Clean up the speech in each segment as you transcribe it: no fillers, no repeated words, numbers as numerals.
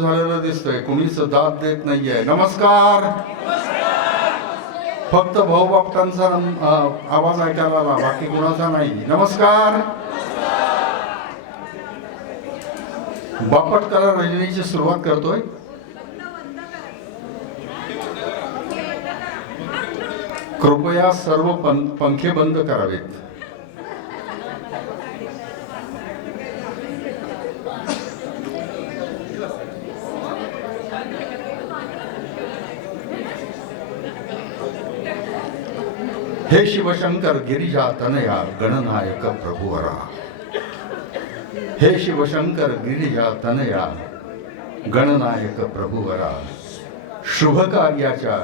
झालेलं दिसतंय, कोणीच दाद देत नाहीये. नमस्कार. फक्त भाऊ बापटांचा आवाज ऐकायला आला, बाकी कोणाचा नाही. नमस्कार. बापट कला रजनीची सुरुवात करतोय. कृपया सर्व पंखे बंद करावेत. हे शिवशंकर गिरिजा तनया गणनायक प्रभुवरा. हे शिवशंकर गिरिजा तनया गणनायक प्रभुवरा. शुभ कार्याच्या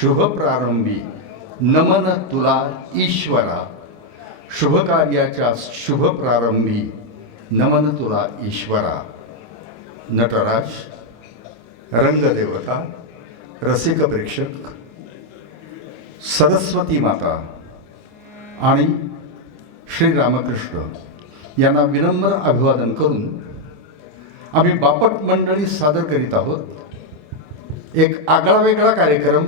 शुभ प्रारंभी नमन तुला ईश्वरा. शुभ कार्याच्या शुभ प्रारंभी नमन तुला ईश्वरा. नटराज, रंगदेवता, रसिक प्रेक्षक, सरस्वती माता आणि श्री रामकृष्ण यांना विनम्र अभिवादन करून आम्ही बापट मंडळी सादर करीत आहोत एक आगळा वेगळा कार्यक्रम,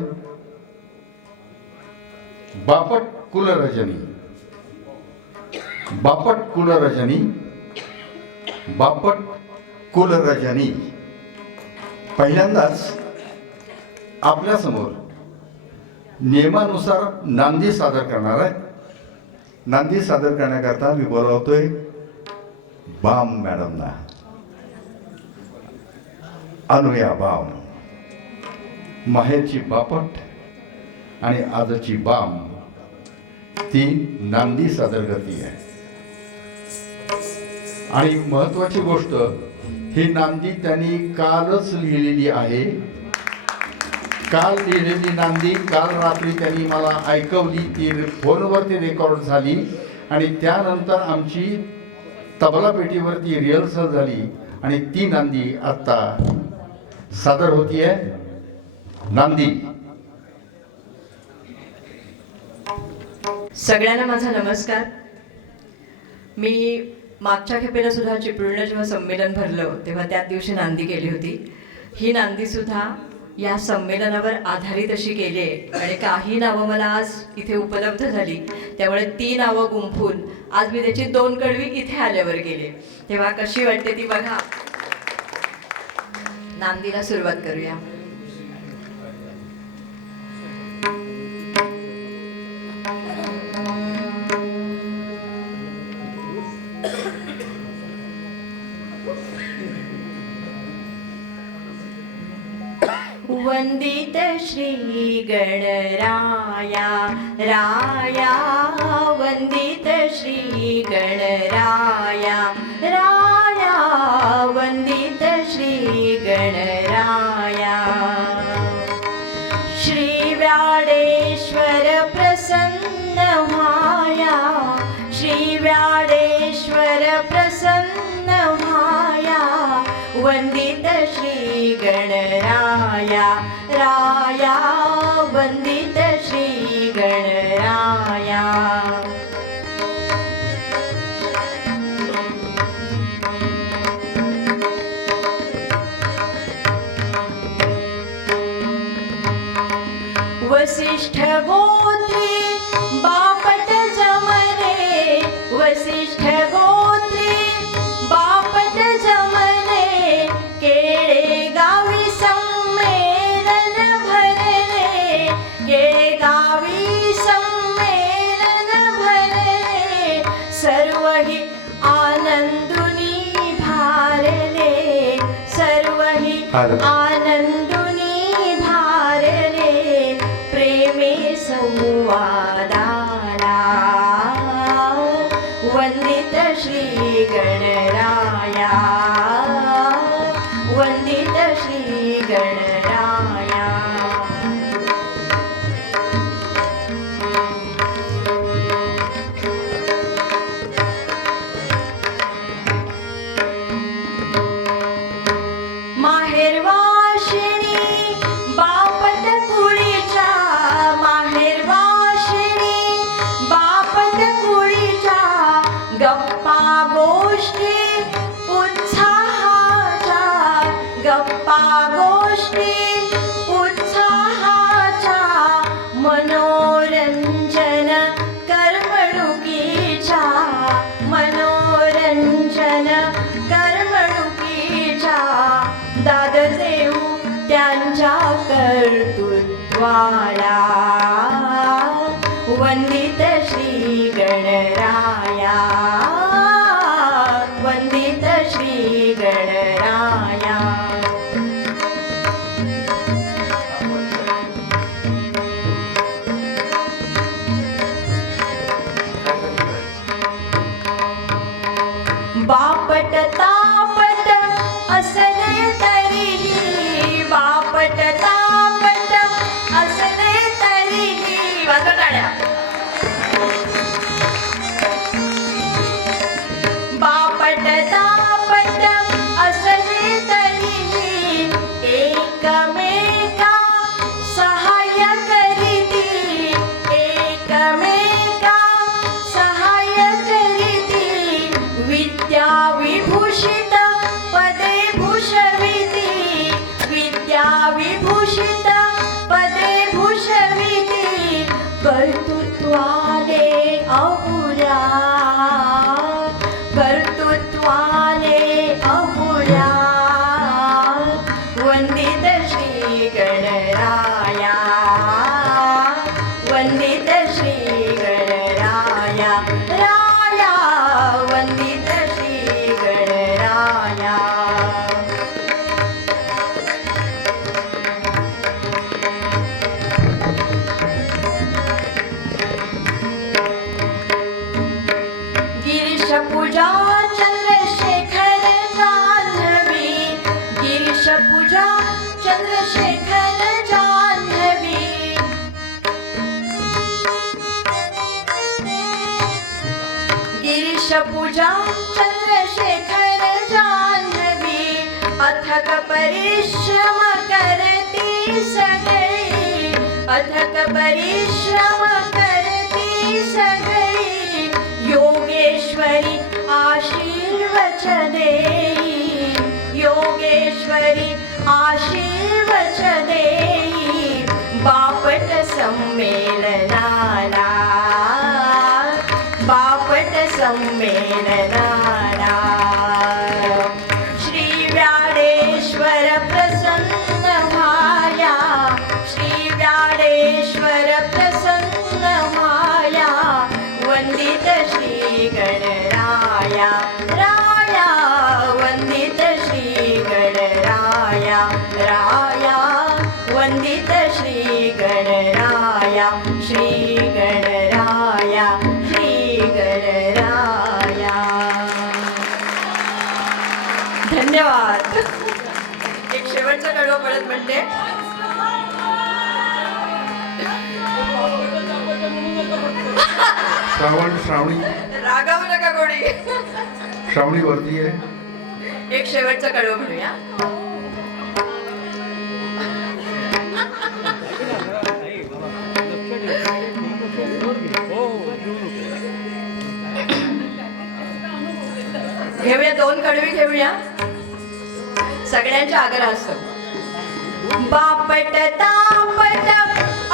बापट कुलरजनी. बापट कुलरजनी, बापट कुलरजनी. पहिल्यांदाच आपल्यासमोर नियमानुसार नांदी सादर करणार आहे. नांदी सादर करण्याकरता मी बोलावतोय बाम मॅडमना. अनुया बाम, माहेरची बापट आणि आजची बाम, ती नांदी सादर करती आहे. आणि महत्वाची गोष्ट, ही नांदी त्यांनी कालच लिहिलेली आहे. काल लिहिलेली नांदी काल रात्री त्यांनी मला ऐकवली. ती फोनवरती रेकॉर्ड झाली आणि त्यानंतर आमची तबला पेटीवरती रिहर्सल झाली आणि ती नांदी आता सादर होतीये. नांदी. सगळ्यांना माझा नमस्कार. मी मागच्या खेपेला सुद्धा चिपळूणला जेव्हा संमेलन भरलं तेव्हा त्याच दिवशी नांदी केली होती. ही नांदी सुद्धा या संमेलनावर आधारित अशी केली आहे आणि काही नावं मला आज इथे उपलब्ध झाली, त्यामुळे ती नावं गुंफून आज मी त्याची 2 कडवी इथे आल्यावर केली. तेव्हा कशी वाटते ती बघा. नांदीला सुरुवात करूया. वंदित श्री गणराया राया. वंदित श्री गणराया राया. वंदित श्री गणराया. श्री व्याडेश्वर प्रसन्न व्हाया. श्री व्याडेश्वर प्रसन्न व्हाया. वंदित श्री गणराया राया. वंदित श्री गणराया. वसिष्ठ गोत्री बापट जमले. वसिष्ठ गोत्री बापट जमले. केळे गावी संमेलन भरले. केळे गावी संमेलन भरले. सर्वही आनंदुनी भारले. सर्वही आनंदुनी भारले. प्रेमे संवादाला. वंदित श्री गणराया. वंदित श्री गणराया. माहेरवा श्री गणराया. बापट तापट असले तरीही, बापट तापट असले तरीही, वाजवा टाळ्या. बापट तापट असले तरीही एकमेका सहाय्य करीती, एकमेका सहाय्य करीती. विद्या विभूषित पदे भूषविती, विद्या विभूषित पदे भूषविती. कर्तृत्वाने अपुऱ्या, कर्तृत्वाने अपुऱ्या. वंदित श्री गणराया, वंदित श्री गणराया. राया वंदित श्री गणराया. गिरीश पूजा चंद्रशेखर जान्हवी, गिरीश पूजा चंद्रशेखर जान्हवी. गिरीश पूजा चंद्रशेखर जान्हवी. अथक परिश्रम करती सगळी, अथक परिश्रम करती सगळी. योगेश्वरी आशीर्वचने, योगेश्वरी आशीर्वचने. बापट संमेलनाला, बापट संमेलनाला. श्री व्याडेश्वर प्रसन्न व्हाया, श्री व्याडेश्वर प्रसन्न व्हाया. वंदित श्री गणराया, राया वंदित श्री गणराया. राया वंदित श्री गणराया, श्री गणराया, श्री गणराया. धन्यवाद. एक शेवटचा कडवं पडत म्हणते. श्रावणी रागावू नका कोणी. श्रावणी वरती आहे. एक शेवटचं कडवं म्हणूया. घेऊया, दोन कडवी घेऊया. सगळ्यांच्या आग्रह असतो. बापट तापट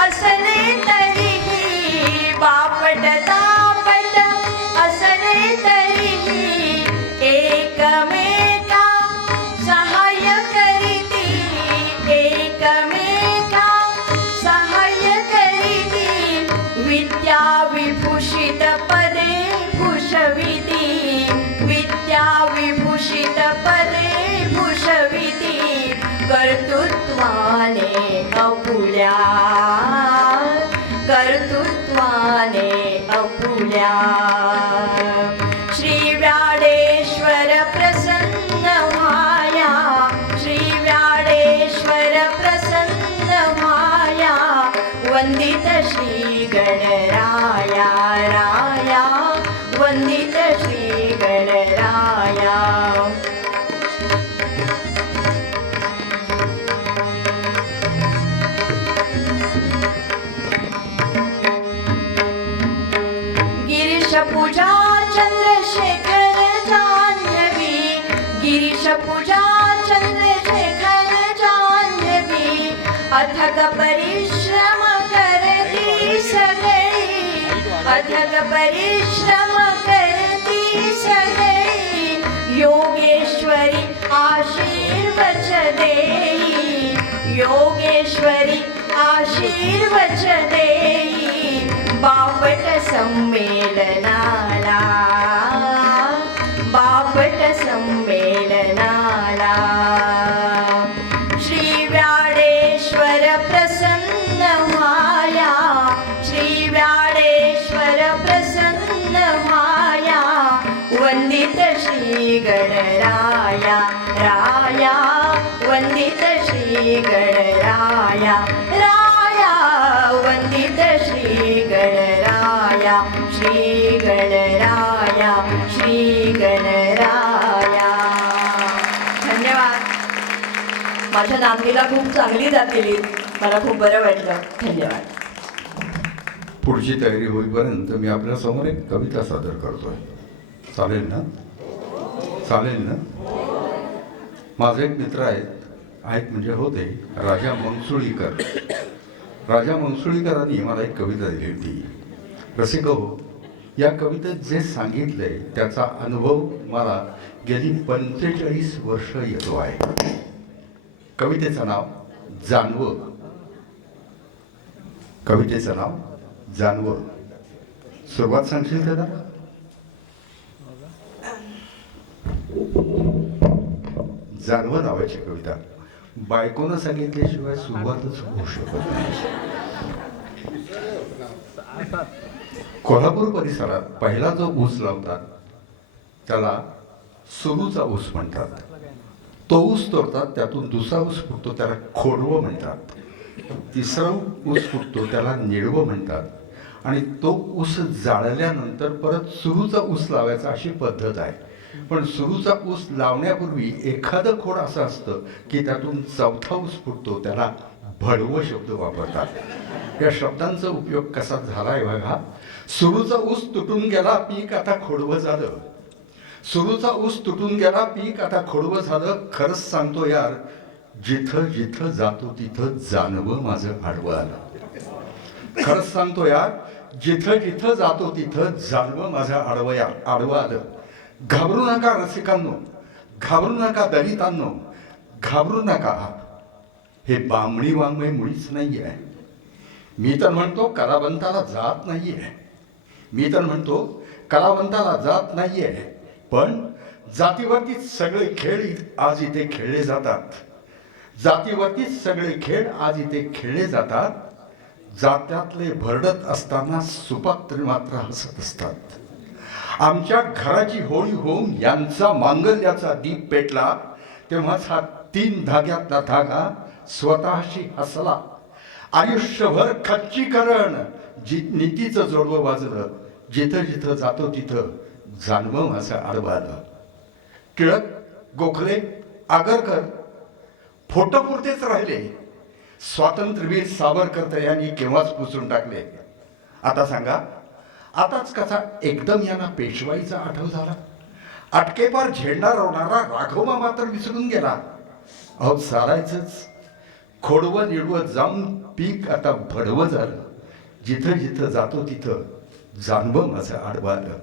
असले तरीही, बापट तापट असले तरीही एकमेका सहाय्य करीती, एकमेका सहाय्य करीती. विद्या विभूषित पदे भूषविती, विद्या विभूषित पदे भूषविती. कर्तृत्वाने अपुल्या, कर्तृत्वाने अपुल्या. श्री व्याडेश्वर प्रसन्न व्हाया, श्री व्याडेश्वर प्रसन्न व्हाया. वंदित श्री गणराया, राया वंदित श्री गणराया. गिरीश पूजा चंद्रशेखर जान्हवी, गिरीश पूजा चंद्रशेखर जान्हवी. अथक परिश्रम करती सगळी, अथक परिश्रम करती सगळी. योगेश्वरी आशीर्वच देई, योगेश्वरी आशीर्वच देई. बापट संमेलनाला, बापट संमेलनाला. गणराया राया वंदित श्री गणराया राया वंदित श्री गणराया श्री गणराया श्री गणराया. धन्यवाद. माझ्या नांदीला खूप चांगली जातील. मला खूप बरं वाटलं. धन्यवाद. पुढची तयारी होईपर्यंत मी आपल्या समोर एक कविता सादर करतोय. चालेल ना? चालेल ना? माझे एक मित्र आहेत म्हणजे होते राजा मंगसुळीकर. राजा मंगसुळीकरांनी मला एक कविता दिली होती. रसिक हो, या कवितेत जे सांगितलंय त्याचा अनुभव मला गेली 45 वर्ष येतो आहे. कवितेचं नाव जानवं. कवितेचं नाव जानवं. सुरुवात सांगशील त्याला? जानवं नावाची कविता. बायकोनं सांगितल्याशिवाय सुरुवातच होऊ शकत नाही. कोल्हापूर परिसरात पहिला जो ऊस लावतात त्याला सुरूचा ऊस म्हणतात. तो ऊस तोडतात, त्यातून दुसरा ऊस फुटतो, त्याला खोडवं म्हणतात. तिसरा ऊस फुटतो, त्याला निडवं म्हणतात. आणि तो ऊस जाळल्यानंतर परत सुरूचा ऊस लावायचा अशी पद्धत आहे. पण सुरूचा ऊस लावण्यापूर्वी एखादं खोड असं असतं की त्यातून चौथा ऊस फुटतो, त्याला भडवं शब्द वापरतात. या शब्दांचा उपयोग कसा झालाय बघा. सुरूचा ऊस तुटून गेला, पीक आता खोडवं झालं. सुरूचा ऊस तुटून गेला, पीक आता खोडवं झालं. खरंच सांगतो यार, जिथं जिथं जातो तिथं जानवं माझं आडवं आलं. खरंच सांगतो यार, जिथं जिथं जातो तिथं जानवं माझं आडवं आलं. घाबरू नका रसिकांनो, घाबरू नका दलितांनो, घाबरू नका. हे बांमणी वाङ्मय मुळीच नाही आहे. मी तर म्हणतो कलावंताला जात नाहीये. मी तर म्हणतो कलावंताला जात नाहीये. पण जातीवरतीच सगळे खेळ आज इथे खेळले जातात. जातीवरतीच सगळे खेळ आज इथे खेळले जातात. जात्यातले भरडत असताना सुपात्र मात्र हसत असतात. आमच्या घराची होळी होऊन यांचा मांगल्याचा दीप पेटला, तेव्हाच हा 3 धाग्यातला धागा स्वतःशी हसला. आयुष्यभर खच्चीकरण नीतीचं जोडवं वाजलं. जिथं जिथं जातो तिथं जानवं माझं आडवं आलं. टिळक, गोखले, आगरकर फोटोपुरतेच राहिले. स्वातंत्र्यवीर सावरकर यांनी केव्हाच पुसून टाकले. आता सांगा, आताच कसा एकदम यांना पेशवाईचा आठव झाला. अटकेपार झेंडा रोवणारा राघोबा मात्र विसरून गेला. अहो सारायचंच खोडवं निडवं जाऊन पीक आता भडवं झालं. जिथं जिथं जातो तिथं जानवं माझं आडवं आलं.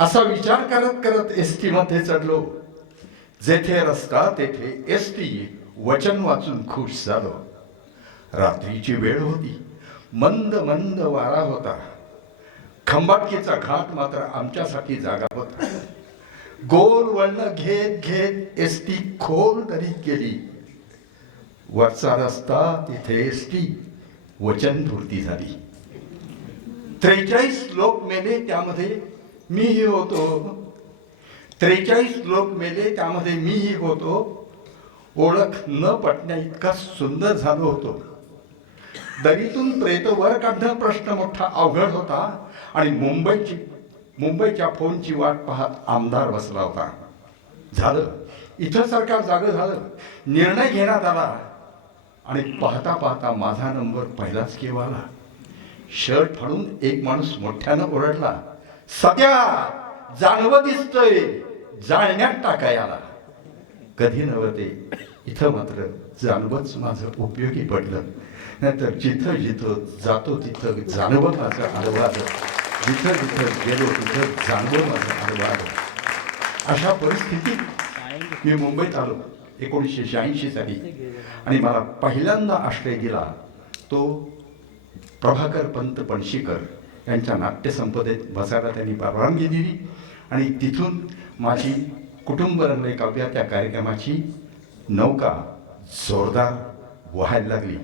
असा विचार करत करत एसटी मध्ये चढलो. जेथे रस्ता तेथे एसटी वचन वाचून खुश झालो. रात्रीची वेळ होती. मंद मंद वारा होता. खंबाटकीचा घाट मात्र आमच्यासाठी जागा होता. गोल वळण घेत घेत एसटी खोल दरीत गेली. वरचा रस्ता तिथे एसटी वचनपूर्ती झाली. 43 लोक मेले त्यामध्ये मीही होतो. 43 लोक मेले त्यामध्ये मीही होतो. ओळख न पटण्या इतका सुंदर झालो होतो. दरीतून प्रेत वर काढणं प्रश्न मोठा अवघड होता. आणि मुंबईच्या फोनची वाट पाहत आमदार बसला होता. झालं, इथं सरकार जागं झालं. निर्णय घेण्यात आला. आणि पाहता पाहता माझा नंबर पहिलाच केव्हा आला. शर्ट फाडून एक माणूस मोठ्यानं ओरडला, सध्या जानवं दिसतंय, जाळण्यात टाकाय आला. कधी नव्हते, इथं मात्र जानवंच माझं उपयोगी पडलं. नाहीतर जिथं जिथं जातो तिथं जानवं माझं आडवं आलं. जिथं जिथं गेलो तिथं जानवं माझं आडवं आलं. अशा परिस्थितीत मी मुंबईत आलो 1986 साली. आणि मला पहिल्यांदा आश्रय दिला तो प्रभाकर पंत पणशीकर यांच्या नाट्यसंपदेत बसायला त्यांनी परवानगी दिली. आणि तिथून माझी कुटुंब रंगले काव्या त्या कार्यक्रमाची नौका जोरदार वाहायला लागली.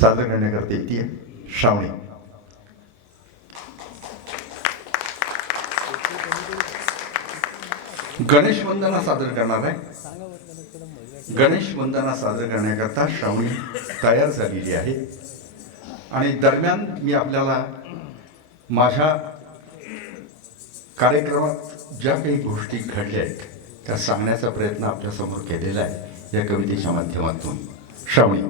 सादर करण्याकरता येते श्रावणी. गणेश वंदना सादर करणार आहे. गणेश वंदना सादर करण्याकरता श्रावणी तयार झालेली आहे. आणि दरम्यान मी आपल्याला माझ्या कार्यक्रमात ज्या काही गोष्टी घडल्या आहेत त्या सांगण्याचा प्रयत्न आपल्यासमोर केलेला आहे या कवितेच्या माध्यमातून. श्रावणी.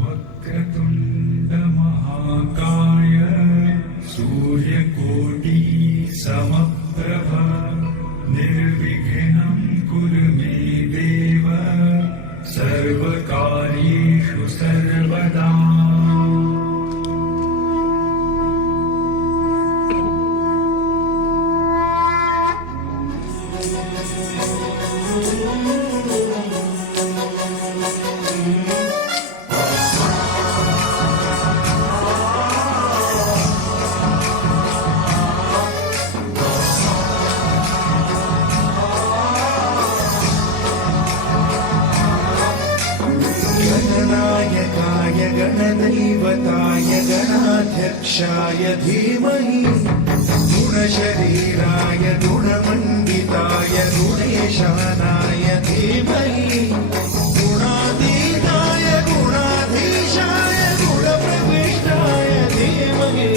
वक्रतुंड महाकाय सूर्यकोटि समप्रभ निर्विघ्नं कुरु मे देव सर्वकार्येषु सर्वदा. गणनायकाय गणदैवताय गणाध्यक्षाय धीमहि गुणशरीराय गुणमण्डिताय गुणेशानाय धीमहि गुणातीताय गुणाधीशाय गुणप्रविष्टाय धीमहि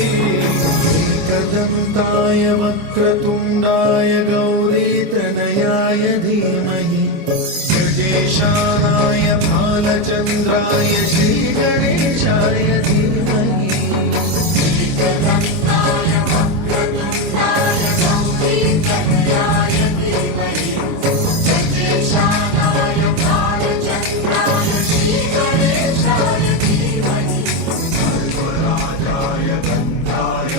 एकदन्ताय वक्रतुण्डाय गौरीतनयाय धीमहि गजेशानाय भालचन्द्राय श्रीगणेशाय धीमहि. एकदन्ताय वक्रतुण्डाय गौरीतनयाय धीमहि गजेशानाय भालचन्द्राय श्रीगणेशाय धीमहि. सर्वराजाय गन्धाय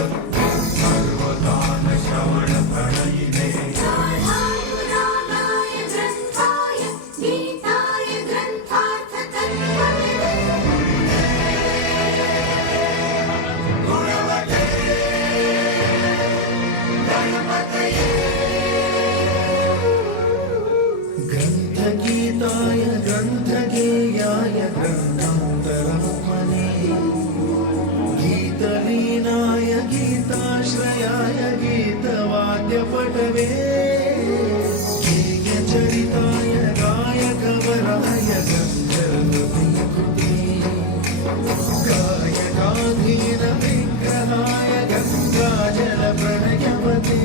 सर्वदानश्रवणप्रणयिने नारायणाय ग्रन्थाय गीताय ग्रन्थार्थतत्त्वविदे गुणवते गणपतये ग्रन्थगीताय ग्रन्थगेयाय ग्रन्थान्तरात्मने गीतलीनाय गीताश्रयाय गीतवाद्यपटवे गेयचरिताय गायकवराय गन्धर्वविकृते गायकाधीन विग्रहाय गङ्गाजलप्रणयवते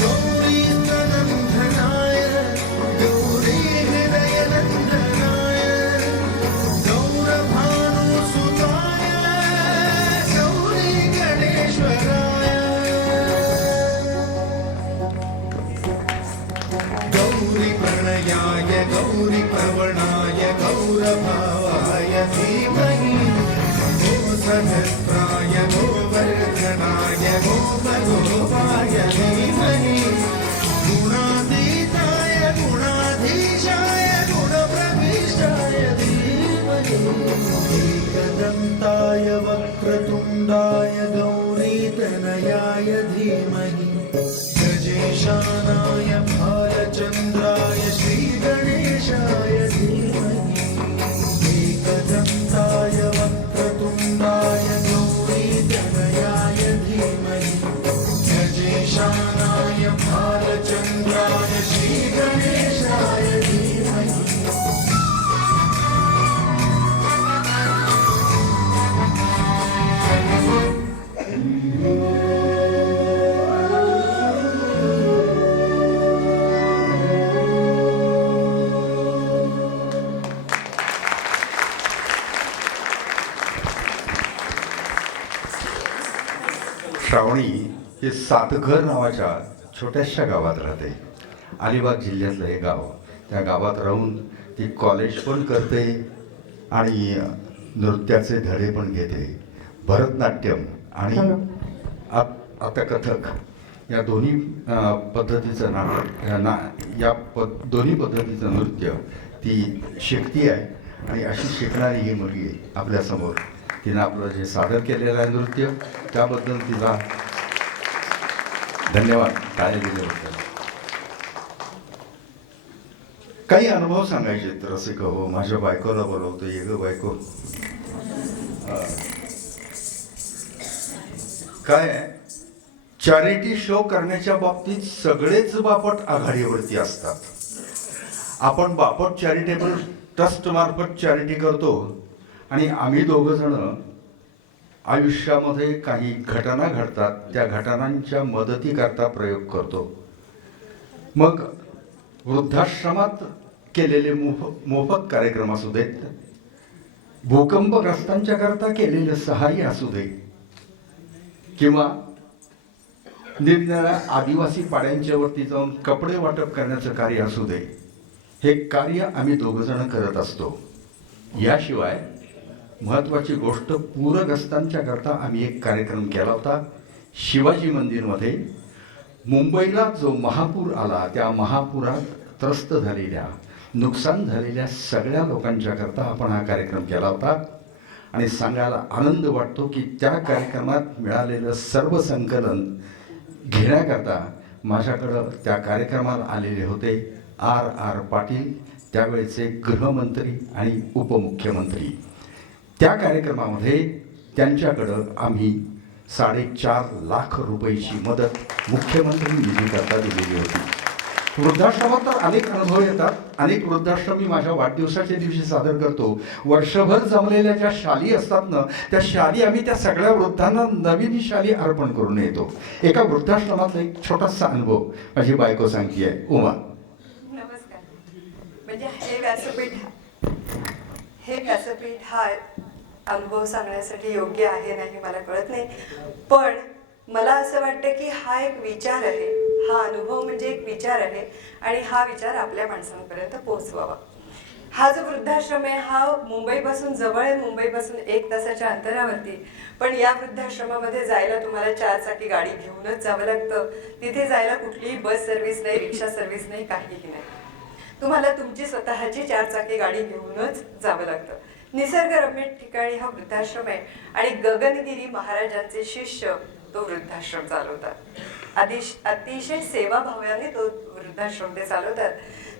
गौरीस्तनन्धनाय गौरीहृदयनन्दनाय गौरभानुसुताय गौरीगणेश्वराय गौरीप्रणयाय गौरीप्रवणाय गौरभावाय धीमहि गोसहस्राय गोवर्धनाय गोपगोपाय धीमहि गुणातीताय गुणाधीशाय गुणप्रविष्टाय धीमहि एकदन्ताय वक्रतुण्डाय गौरीतनयाय धीमहि गजेशानाय भालचन्द्राय श्रीगणेशाय धीमहि एकदन्ताय वक्रतुण्डाय गौरीतनयाय धीमहि गजेशानाय भालचन्द्राय श्रीगणेशाय धीमहि. श्रावणी हे सातघर नावाच्या छोट्याशा गावात राहते. अलिबाग जिल्ह्यातलं हे गाव. त्या गावात राहून ती कॉलेज पण करते आणि नृत्याचे धडे पण घेते. भरतनाट्यम आणि आता कथक या दोन्ही पद्धतीचं दोन्ही पद्धतीचं नृत्य ती शिकती आहे. आणि अशी शिकणारी ही मुलगी आपल्यासमोर तिनं आपलं जे सादर केलेलं आहे नृत्य त्याबद्दल तिला धन्यवाद. टाळ्या दिल्याबद्दल. काही अनुभव सांगायचे तर रसिक हो. माझ्या बायकोला बोलवतो. ये ग बायको. काय आहे चॅरिटी शो करण्याच्या बाबतीत सगळेच बापट आघाडीवरती असतात. आपण बापट चॅरिटेबल ट्रस्ट मार्फत चॅरिटी करतो आणि आम्ही दोघं जण आयुष्यामध्ये काही घटना घडतात त्या घटनांच्या मदतीकरता प्रयोग करतो. मग वृद्धाश्रमात केलेले मोफत कार्यक्रम असू देत, भूकंपग्रस्तांच्या करता केलेले सहाय्य असू दे, किंवा निरनिराळ्या आदिवासी पाड्यांच्या वरती जाऊन कपडे वाटप करण्याचं कार्य असू दे, हे कार्य आम्ही दोघंजण करत असतो. याशिवाय महत्त्वाची गोष्ट, पूरग्रस्तांच्या करता आम्ही एक कार्यक्रम केला होता शिवाजी मंदिरमध्ये. मुंबईला जो महापूर आला त्या महापुरात त्रस्त झालेल्या, नुकसान झालेल्या सगळ्या लोकांच्या करता आपण हा कार्यक्रम केला होता. आणि सांगायला आनंद वाटतो की त्या कार्यक्रमात मिळालेलं सर्व संकलन घेण्याकरता माझ्याकडं त्या कार्यक्रमाला आलेले होते R. पाटील, त्यावेळेचे गृहमंत्री आणि उपमुख्यमंत्री. त्या कार्यक्रमामध्ये त्यांच्याकडं आम्ही 4.5 लाख रुपयाची मदत मुख्यमंत्री निधीकरता दिलेली होती. वृद्धाश्रमात तर अनेक अनुभव येतात. अनेक वृद्धाश्रम मी माझ्या वाढदिवसाच्या दिवशी सादर करतो. वर्षभर जमलेल्या ज्या शाली असतात ना, त्या शाली आम्ही त्या सगळ्या वृद्धांना नवीन शाली अर्पण करून येतो. एका वृद्धाश्रमातला एक छोटासा अनुभव माझी बायको सांगते आहे. उमा, नमस्कार. म्हणजे हे व्यासपीठ हा अनुभव सांगण्यासाठी योग्य आहे नाही मला कळत नाही, पण मला असं वाटतं की हा एक विचार आहे, हा अनुभव म्हणजे एक विचार आहे आणि हा विचार आपल्या माणसांपर्यंत पोहोचवावा. हा जो वृद्धाश्रम आहे हा मुंबईपासून जवळ आहे, मुंबईपासून 1 तासाच्या अंतरावरती. पण या वृद्धाश्रमामध्ये जायला तुम्हाला 4 चाकी गाडी घेऊनच जावं लागतं. तिथे जायला कुठलीही बस सर्व्हिस नाही, रिक्षा सर्व्हिस नाही, काहीही नाही. तुम्हाला तुमची स्वतःची 4 चाकी गाडी घेऊनच जावं लागतं. निसर्गरम्य ठिकाणी हा वृद्धाश्रम आहे आणि गगनगिरी महाराजांचे शिष्य तो वृद्धाश्रम चालवतात. अतिशय सेवाभावाने तो वृद्धाश्रम ते चालवतात.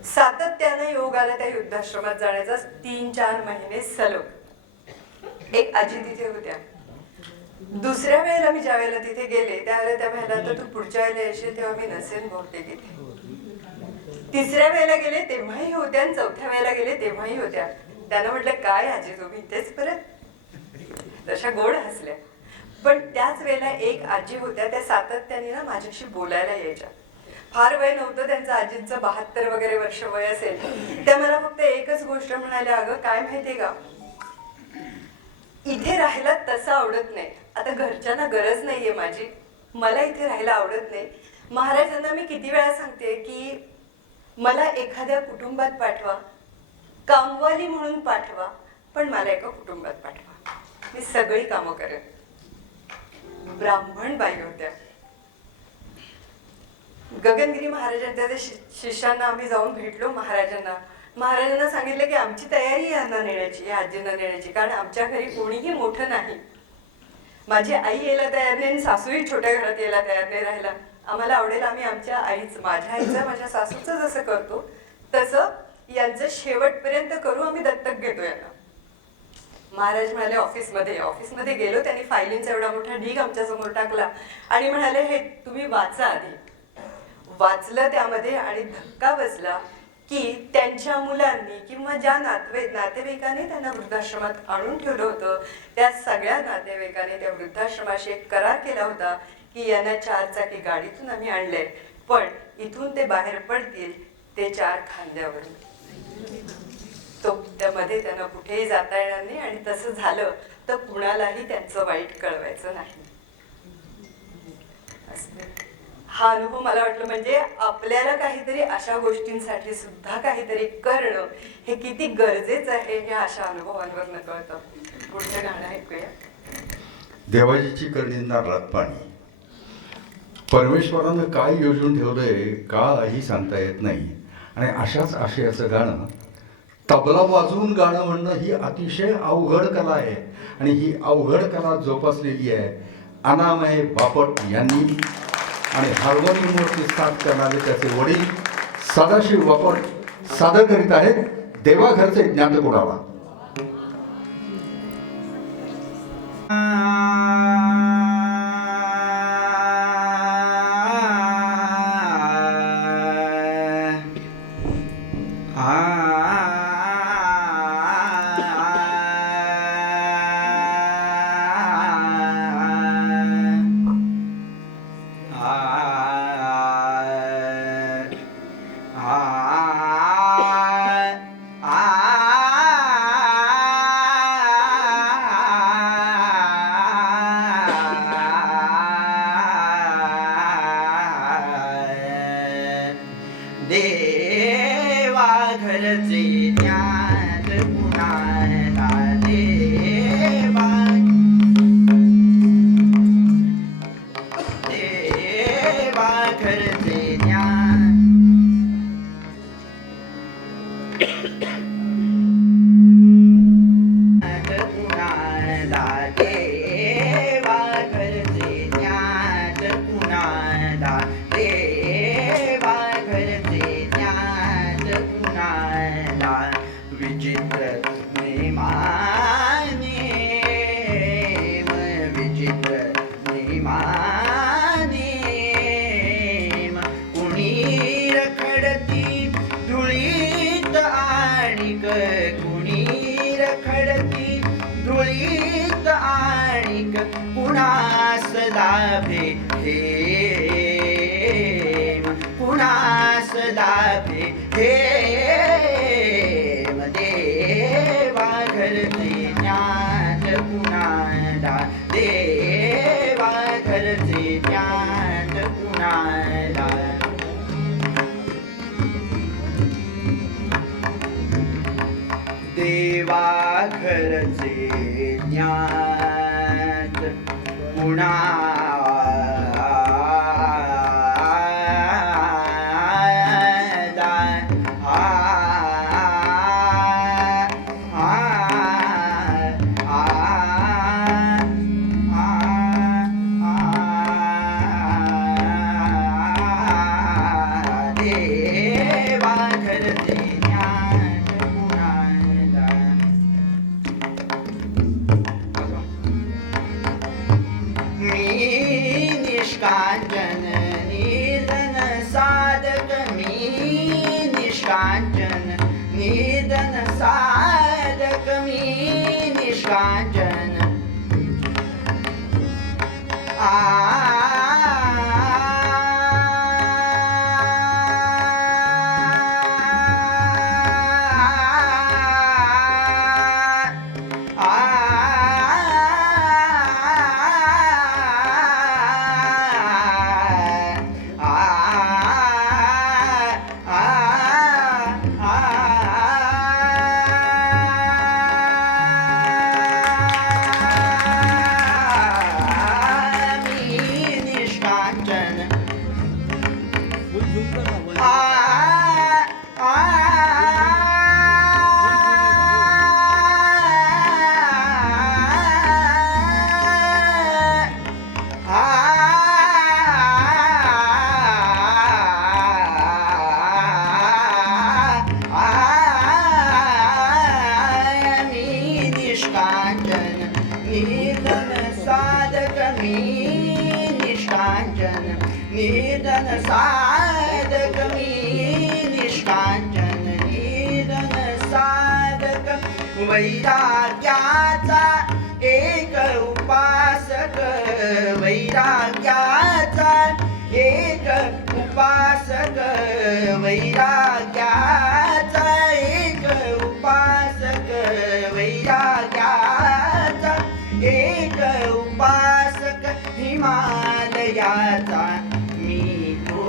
सातत्याने योग आला त्या वृद्धाश्रमात जाण्याचा 3-4 महिने सलग. एक आजी तिथे होत्या. दुसऱ्या वेळेला मी ज्या वेळेला तिथे गेले त्यावेळेला त्या म्हणाल्या, तर तू पुढच्या वेळेला येशील तेव्हा मी नसेन बहुतेक इथे. तिसऱ्या वेळेला गेले तेव्हाही होत्या आणि 4थ्या वेळेला गेले तेव्हाही होत्या. त्यांना म्हटलं, काय आजी तुम्ही इथेच परत? तशा गोड हसल्या. पण त्याच वेळेला एक आजी होत्या, त्या सातत्याने ना माझ्याशी बोलायला यायच्या. फार वय नव्हतं त्यांचं, आजींचं 72 वगैरे वर्ष वय असेल. त्या मला फक्त एकच गोष्ट म्हणाल्या, अगं काय माहितीये का, इथे राहायला तसं आवडत नाही. आता घरच्यांना गरज नाहीये माझी, मला इथे राहायला आवडत नाही. महाराजांना मी किती वेळा सांगते की मला एखाद्या कुटुंबात पाठवा, कामवाली म्हणून पाठवा, पण मला एका कुटुंबात पाठवा, मी सगळी कामं करेन. ब्राह्मण बाई होत्या. गगनगिरी महाराजांच्या शिष्यांना आम्ही जाऊन भेटलो. महाराजांना सांगितलं की आमची तयारी यांना नेण्याची, या आजींना नेण्याची, कारण आमच्या घरी कोणीही मोठं नाही. माझी आई यायला तयार नाही आणि सासूही छोट्या घरात यायला तयार नाही राहायला. आम्हाला आवडेल आम्ही आमच्या माझ्या आईचं माझ्या सासूचं जसं करतो तसं यांचं शेवटपर्यंत करू, आम्ही दत्तक घेतो यांना. महाराज म्हणाले ऑफिसमध्ये गेलो. त्यांनी फायलींचा एवढा मोठा ढीग आमच्या समोर टाकला आणि म्हणाले, हे तुम्ही वाचा आधी. वाचलं त्यामध्ये आणि धक्का बसला की त्यांच्या मुलांनी किंवा ज्या नातेवाईकाने त्यांना वृद्धाश्रमात आणून ठेवलं होतं त्या सगळ्या नातेवाईकाने त्या वृद्धाश्रमाशी एक करार केला होता की यांना 4 चाकी गाडीतून आम्ही आणले, पण इथून ते बाहेर पडतील ते 4 खांद्यावरून. त्यामध्ये त्यांना कुठेही जाता येणार नाही आणि तसं झालं तर कुणालाही त्यांचं वाईट कळवायचं नाही. हा अनुभव मला वाटलं म्हणजे आपल्याला काहीतरी अशा गोष्टींसाठी सुद्धा काहीतरी करणं हे किती गरजेचं आहे हे अशा अनुभवांवर कळतं. पुढचं गाणं ऐकूया. देवाजीची करडींना रात पाणी. परमेश्वरानं काय योजून ठेवलंय काही सांगता येत नाही. आणि अशाच आशयाचं गाणं तबला वाजवून गाणं म्हणणं ही अतिशय अवघड कला आहे आणि ही अवघड कला जोपासलेली आहे अनामय बापट यांनी. आणि हार्मोनियमवरती साथ करणारे त्याचे वडील सदाशिव बापट सादर करीत आहेत देवाघरचे ज्ञानकोडाला. देवा घरचे ज्ञान कुणाला देवा देवा घरचे ज्ञान कुणाला देवा घरचे ज्ञान कुणाला देवा घरचे ज्ञान कुणाला विचित्र नेमाने विचित्र नेमाने कुणी रखडती धुळीत आणिक कुणी रखडती धुळीत आणिक कुणास लाभे हे कुणास लाभे हे देवा घरचे ज्ञान कुणाला देवा घरचे ज्ञान कुणाला देवा घरचे ज्ञान देवा घरचे ज्ञान कुणाला मी निष्कांचन निधन साधक मी निष्कांचन निधन साधक मी निष्कांचन निधन साधक मी निष्कांचन निधन साधक मी निष्कांचन निधन साधक वैराग्याचा एक उपासक वैराग्याचा एक उपासक वैराग्याचा एक उपासक वैराग्याचा एक उपासक हिमालयाचा मी तो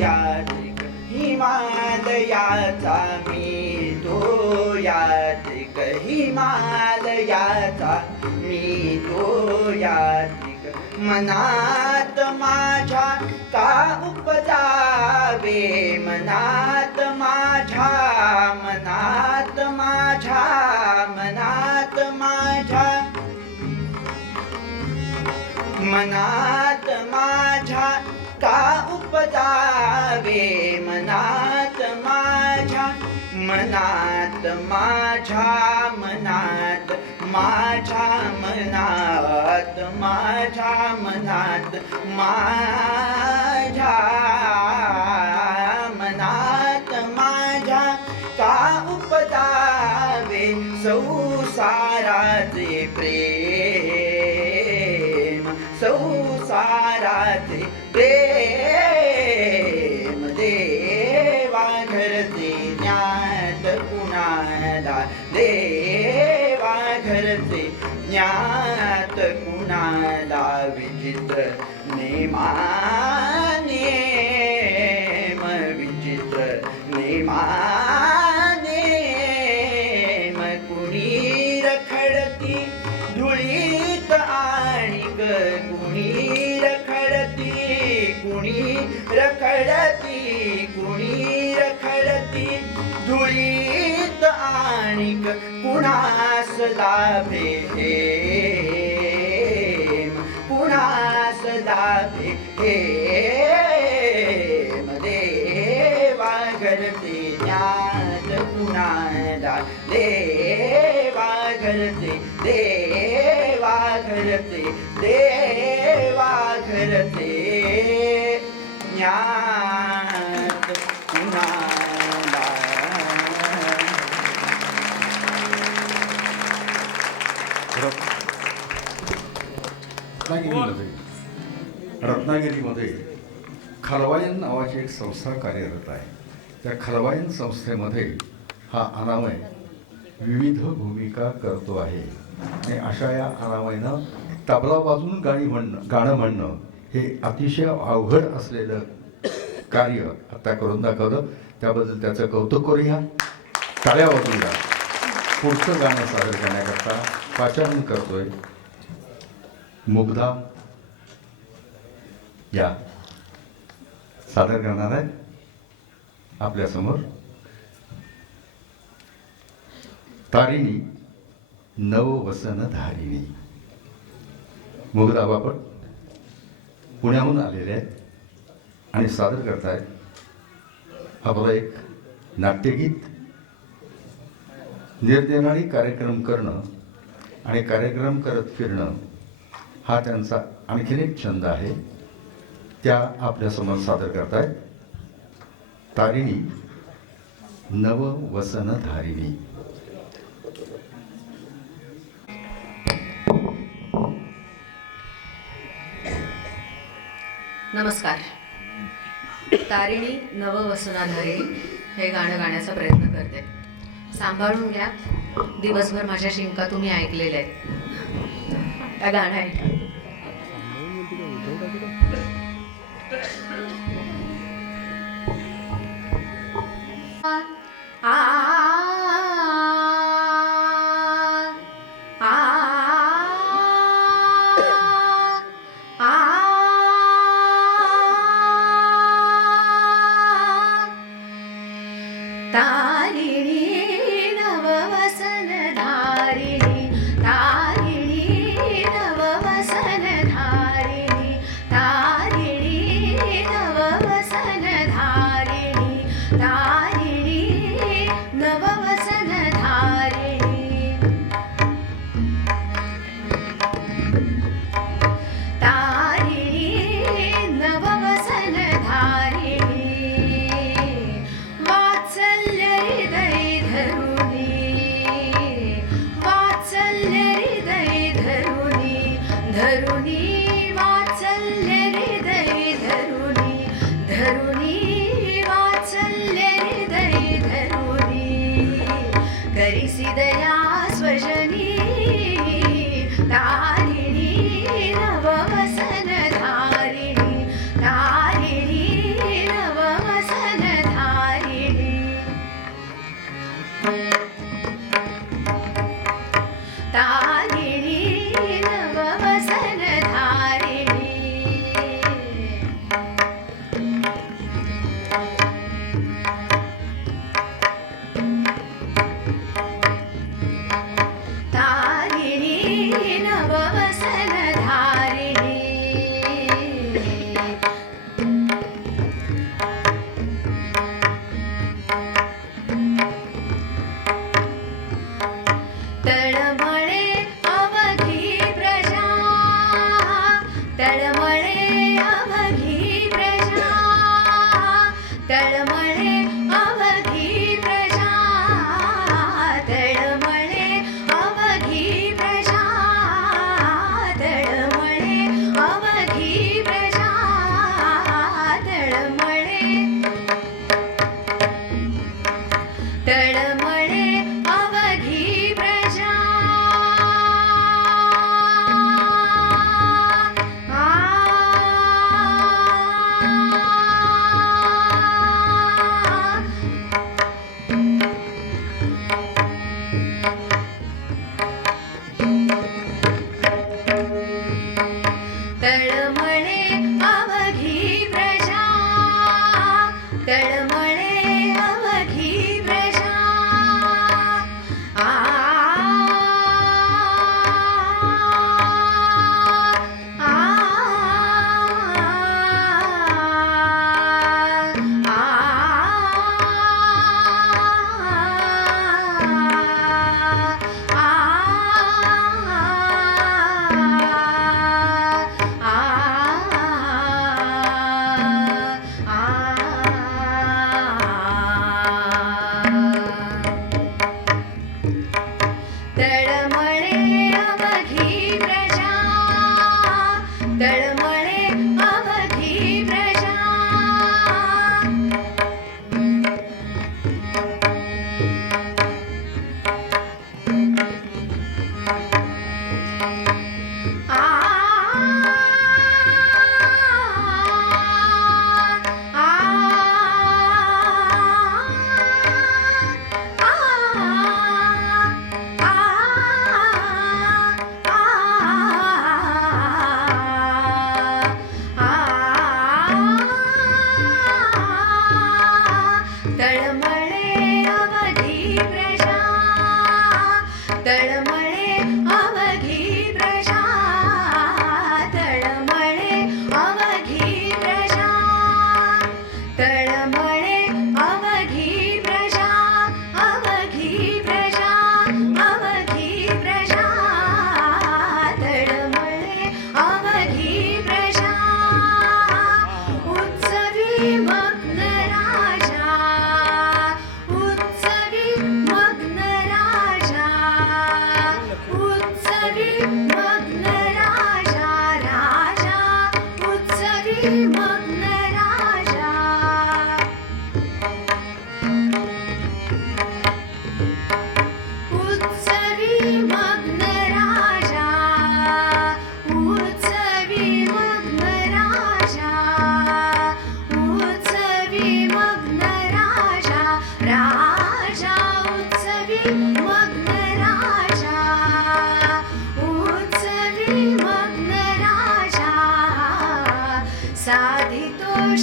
यात्रिक हिमालयाचा मी तो यात्रिक हिमालयाचा मी तो यात्रिक मनात माझ्या का उपजावे मनात माझ्या मनात माझ्या मनात माझ्या मनात माझ्या का उपजावे मनात माझ्या मनात माझ्या मनात माझ्या मनात माझ्या मनात माझ्या मनात माझ्या का उपजावे संसाराचे प्रेम संसाराचे प्रेम देवा घरचे ज्ञात कुणाला देवा घरचे ज्ञात कुणाला विचित्र नेमाने विचित्र नेमाने कुणी रखडती धुळीत आणि कुणी रखडती कुणी रखडती धुळीत आणि कुणास लाभे कुणास लाभे देवा घरचे ज्ञात कुणाला देवा घरचे देवा घरचे देवा घरचे ज्ञात कुणाला. रत्नागिरीमध्ये खलवायन नावाची एक संस्था कार्यरत आहे. त्या खलवायन संस्थेमध्ये हा अनामय विविध भूमिका करतो आहे आणि अशा या अनामयनं तबला वाजवून गाणं म्हणणं हे अतिशय अवघड असलेलं कार्य आता करून दाखवलं. त्याबद्दल त्याचं कौतुक करूया, टाळ्या वाजवूया. पुढचं गाणं सादर करण्याकरता पाचारण करतोय मुग्धा या सादर करणार आहेत आपल्यासमोर तारिणी नववसनधारिणी. मुग्धा बापट पुण्याहून आलेले आहेत आणि सादर करतायत आपलं एक नाट्यगीत. निरनिराळी कार्यक्रम करणं आणि कार्यक्रम करत फिरणं हा त्यांचा आणखीन एक छंद आहे. त्या आपल्यासमोर सादर करतायत तारिणी नववसनधारिणी. नमस्कार. तारिणी नववसनाधारिणी हे गाणं गाण्याचा प्रयत्न करते. सांभाळून घ्या. दिवसभर माझ्या शिंका तुम्ही ऐकलेल्या आहेत. त्या गाणं ऐका. तारिणी नववसनधारिणी तारिणी नववसनधारिणी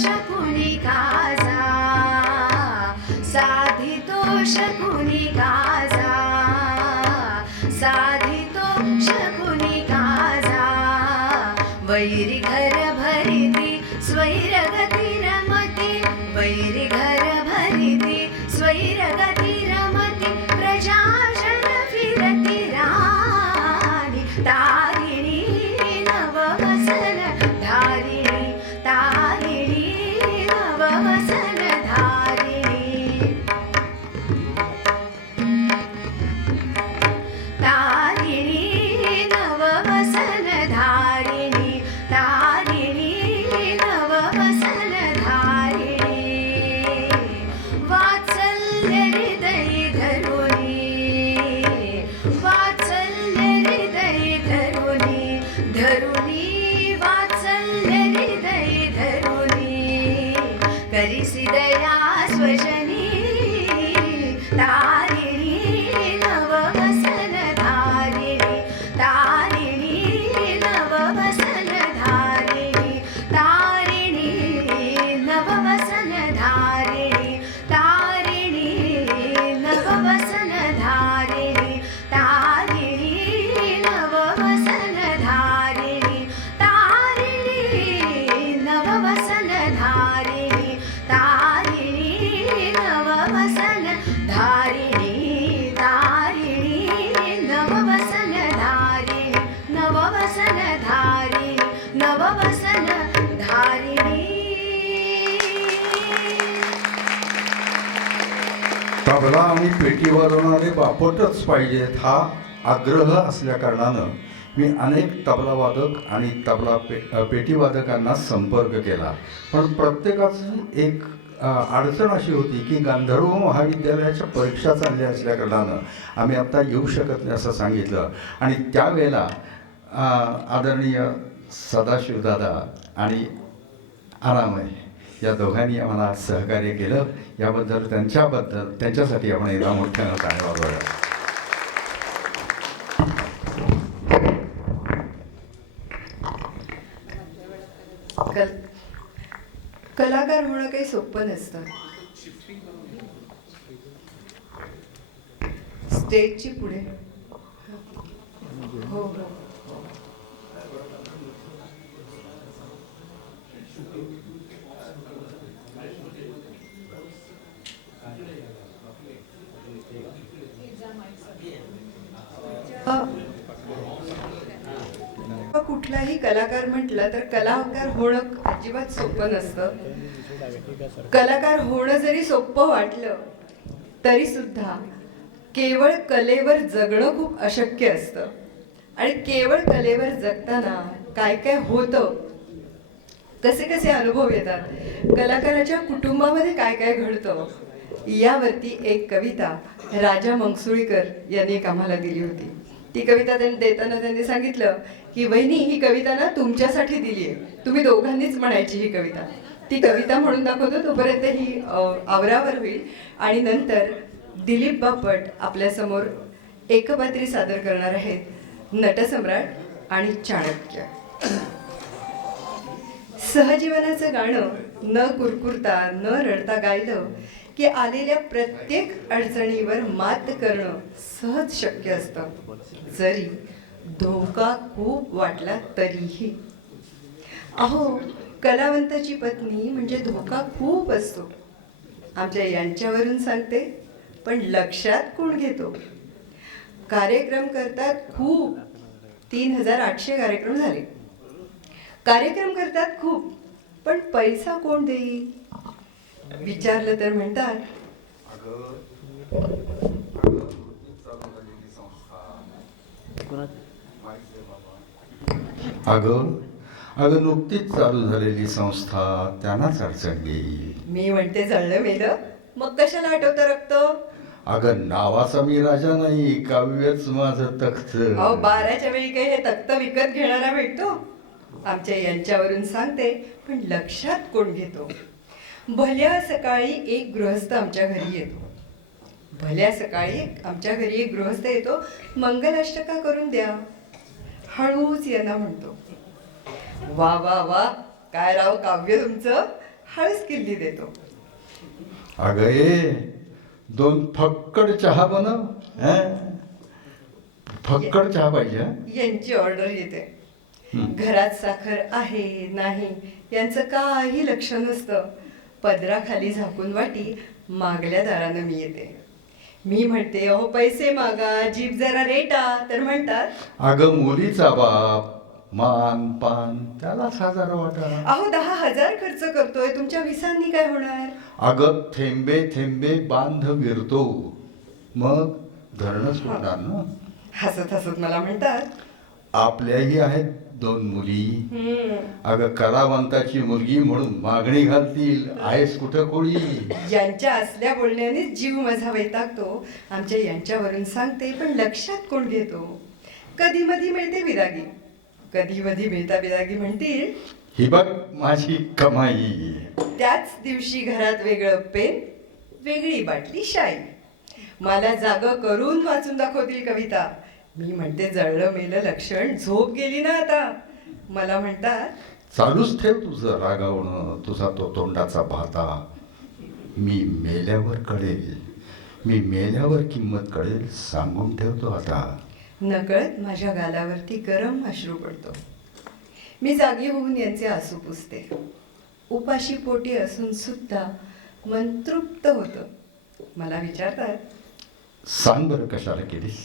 शकुनी काजा साधितो शकुनी काजा साधितो शकुनी काजा वैरी घर भरिती स्वैरगती रमती वैरी घर भरिती स्वैरगती रमती प्रजाजन फिरती राणी तारिणी नववसन धारिणी तारिणी नववसन धारिणी तारिणी नववसन धारिणी तारिणी नववसन धारिणी वात्सल्य हृदय धरुणी वात्सल्य हृदय धरुणी धरुणी वात्सल्य हृदय धरुणी करिसी दया स्वजनी तारिणी नववसन धारिणी तारिणी नववसन धारिणी तारिणी नववसन धारिणी तारिणी नववसन धारिणी तारिणी नववसन धारिणी तारिणी नववसन धारिणी तारिणी नववसन धारिणी तारिणी नववसन धारिणी नववसन धारिणी नववसन धारिणी तबला आणि पेटी वाजवणारे बापटच पाहिजेत हा आग्रह असल्या कारणानं मी अनेक तबला वादक आणि पेटी वादकांना संपर्क केला, पण प्रत्येकाची एक अडचण अशी होती की गांधर्व महाविद्यालयाच्या परीक्षा चालल्या असल्या कारणानं आम्ही आत्ता येऊ शकत नाही असं सांगितलं. आणि त्यावेळेला आदरणीय सदाशिवदादा आणि आरामय या दोघांनी आम्हाला सहकार्य केलं. याबद्दल त्यांच्यासाठी आपण एकदा मोठ्यानं टाळ्या वाजवूया. कलाकार होणं काही सोपं नसतं. स्टेजची पुढे हो हो कुठलाही कलाकार म्हटलं तर कलाकार होणं अजिबात सोपं नसतं. कलाकार होणं जरी सोपं वाटलं तरी सुद्धा केवळ कलेवर जगणं खूप अशक्य असतं. आणि केवळ कलेवर जगताना काय काय होतं, कसे कसे अनुभव येतात, कलाकाराच्या कुटुंबामध्ये काय काय घडतं, यावरती एक कविता राजा मंगसुळीकर यांनी एक आम्हाला दिली होती. ती कविता देताना त्यांनी सांगितलं की वहिनी ही कविता ना तुमच्यासाठी दिली आहे, तुम्ही दोघांनीच म्हणायची ही कविता. ती कविता म्हणून दाखवतो, तोपर्यंत ही आवरावर होईल. आणि नंतर दिलीप बापट आपल्यासमोर एकपात्री सादर करणार आहेत नटसम्राट आणि चाणक्य. सहजीवनाचं गाणं न कुरकुरता न रडता गायलं की आलेल्या प्रत्येक अडचणीवर मात करणं सहज शक्य असतं, जरी धोका खूप वाटला तरीही. अहो, कलावंताची पत्नी म्हणजे धोका खूप असतो. आमच्या यांच्यावरून सांगते, पण लक्षात कोण घेतो? कार्यक्रम करतात खूप, 3800 कार्यक्रम झाले. कार्यक्रम करतात खूप, पण पैसा कोण देईल विचारलं तर म्हणतात अगं नुकतीच चालू झालेली संस्था त्यांनाच अडचण येईल. मी म्हणते जळलं मेलं, मग कशाला आठवतं रक्त? अगं नावाचा मी राजा नाही, काव्यच माझं तख्त. अहो, 12च्या वेळी काही हे तख्त विकत घेणारा भेटतो? आमच्या यांच्यावरून सांगते, पण लक्षात कोण घेतो? भल्या सकाळी एक गृहस्थ आमच्या घरी येतो. भल्या सकाळी आमच्या घरी एक गृहस्थ येतो, मंगलाष्टका करून द्या. हळूच यांना म्हणतो, वा वा वा, काय राव काव्य तुमचं, हळूच किल्ली देतो. अगं ये 2 फक्कड चहा बनव. हं? फक्कड चहा पाहिजे हं? यांची ऑर्डर येते. हं. घरात साखर आहे नाही यांचं काही लक्ष नसतं. पदराखाली झाकून वाटी मागल्या दारानं मी येते. मी म्हणते अहो पैसे मागा, जीभ जरा रेटा, तर म्हणतात अगं मुलीचा बाप, मान पान त्यालाच 1000 वाटा. अहो 10,000 खर्च करतोय, तुमच्या विसांनी काय होणार. अगं थेंबे थेंबे बांध विरतो, मग धरणं सुटणार ना. हसत हसत मला म्हणतात आपल्याही आहेत 2 मुली. "हम्म, अगं कलावंताची मुलगी म्हणून मागणी घालतील, आहेस कुठं कोळी. यांच्या असल्या बोलण्याने जीव माझा वैतागतो. आमच्या यांच्यावरून सांगते पण लक्षात कोण घेतो. कधी मधी मिळते विरागी, कधी मधी मिळता विरागी म्हणतील ही बघ माझी कमाई. त्याच दिवशी घरात वेगळं पेन, वेगळी बाटली शाई. मला जागं करून वाचून दाखवतील कविता. मी म्हणते जळलं मेलं लक्षण, झोप गेली ना आता. मला म्हणतात चालूच ठेव तुझं रागावणं, तुझा तो तोंडाचा भाता. मी मेल्यावर कळेल, मी मेल्यावर किंमत कळेल, सांगून ठेवतो आता. नकळत माझ्या गालावरती गरम अश्रू पडतो. मी जागी होऊन यांचे आसू पुसते. उपाशी पोटी असून सुद्धा मन तृप्त होतं. मला विचारतात सांग बरं कशाला केलीस,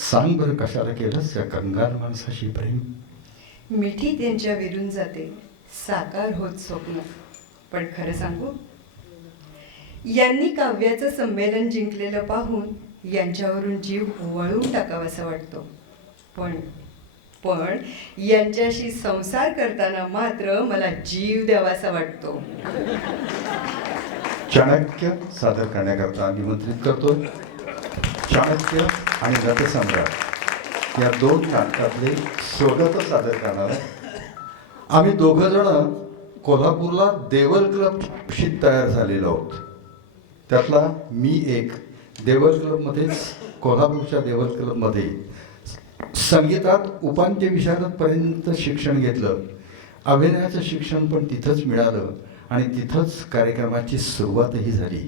सांग बरं कशाला केलंस या कंगाल माणसाशी प्रेम. मिठी त्यांच्या विरून जाते, साकार होत स्वप्न. पण खरं सांगू, यांनी काव्याचं संमेलन जिंकलेलं पाहून यांच्यावरून जीव ओवाळून टाकावासा वाटतो. पण पण यांच्याशी संसार करताना मात्र मला जीव द्यावासा वाटतो. चाणक्य सादर करण्याकरता निमंत्रित करतो. चाणक्य आणि नटसम्राट या 2 नाटकातले स्वगत सादर करणार आहे. आम्ही 2 जण कोल्हापूरला देवल क्लबशी तयार झालेलो आहोत. त्यातला मी एक देवल क्लबमध्येच, कोल्हापूरच्या देवल क्लबमध्ये संगीतात उपांत्य विशारदपर्यंत शिक्षण घेतलं. अभिनयाचं शिक्षण पण तिथंच मिळालं आणि तिथंच कार्यक्रमाची सुरुवातही झाली.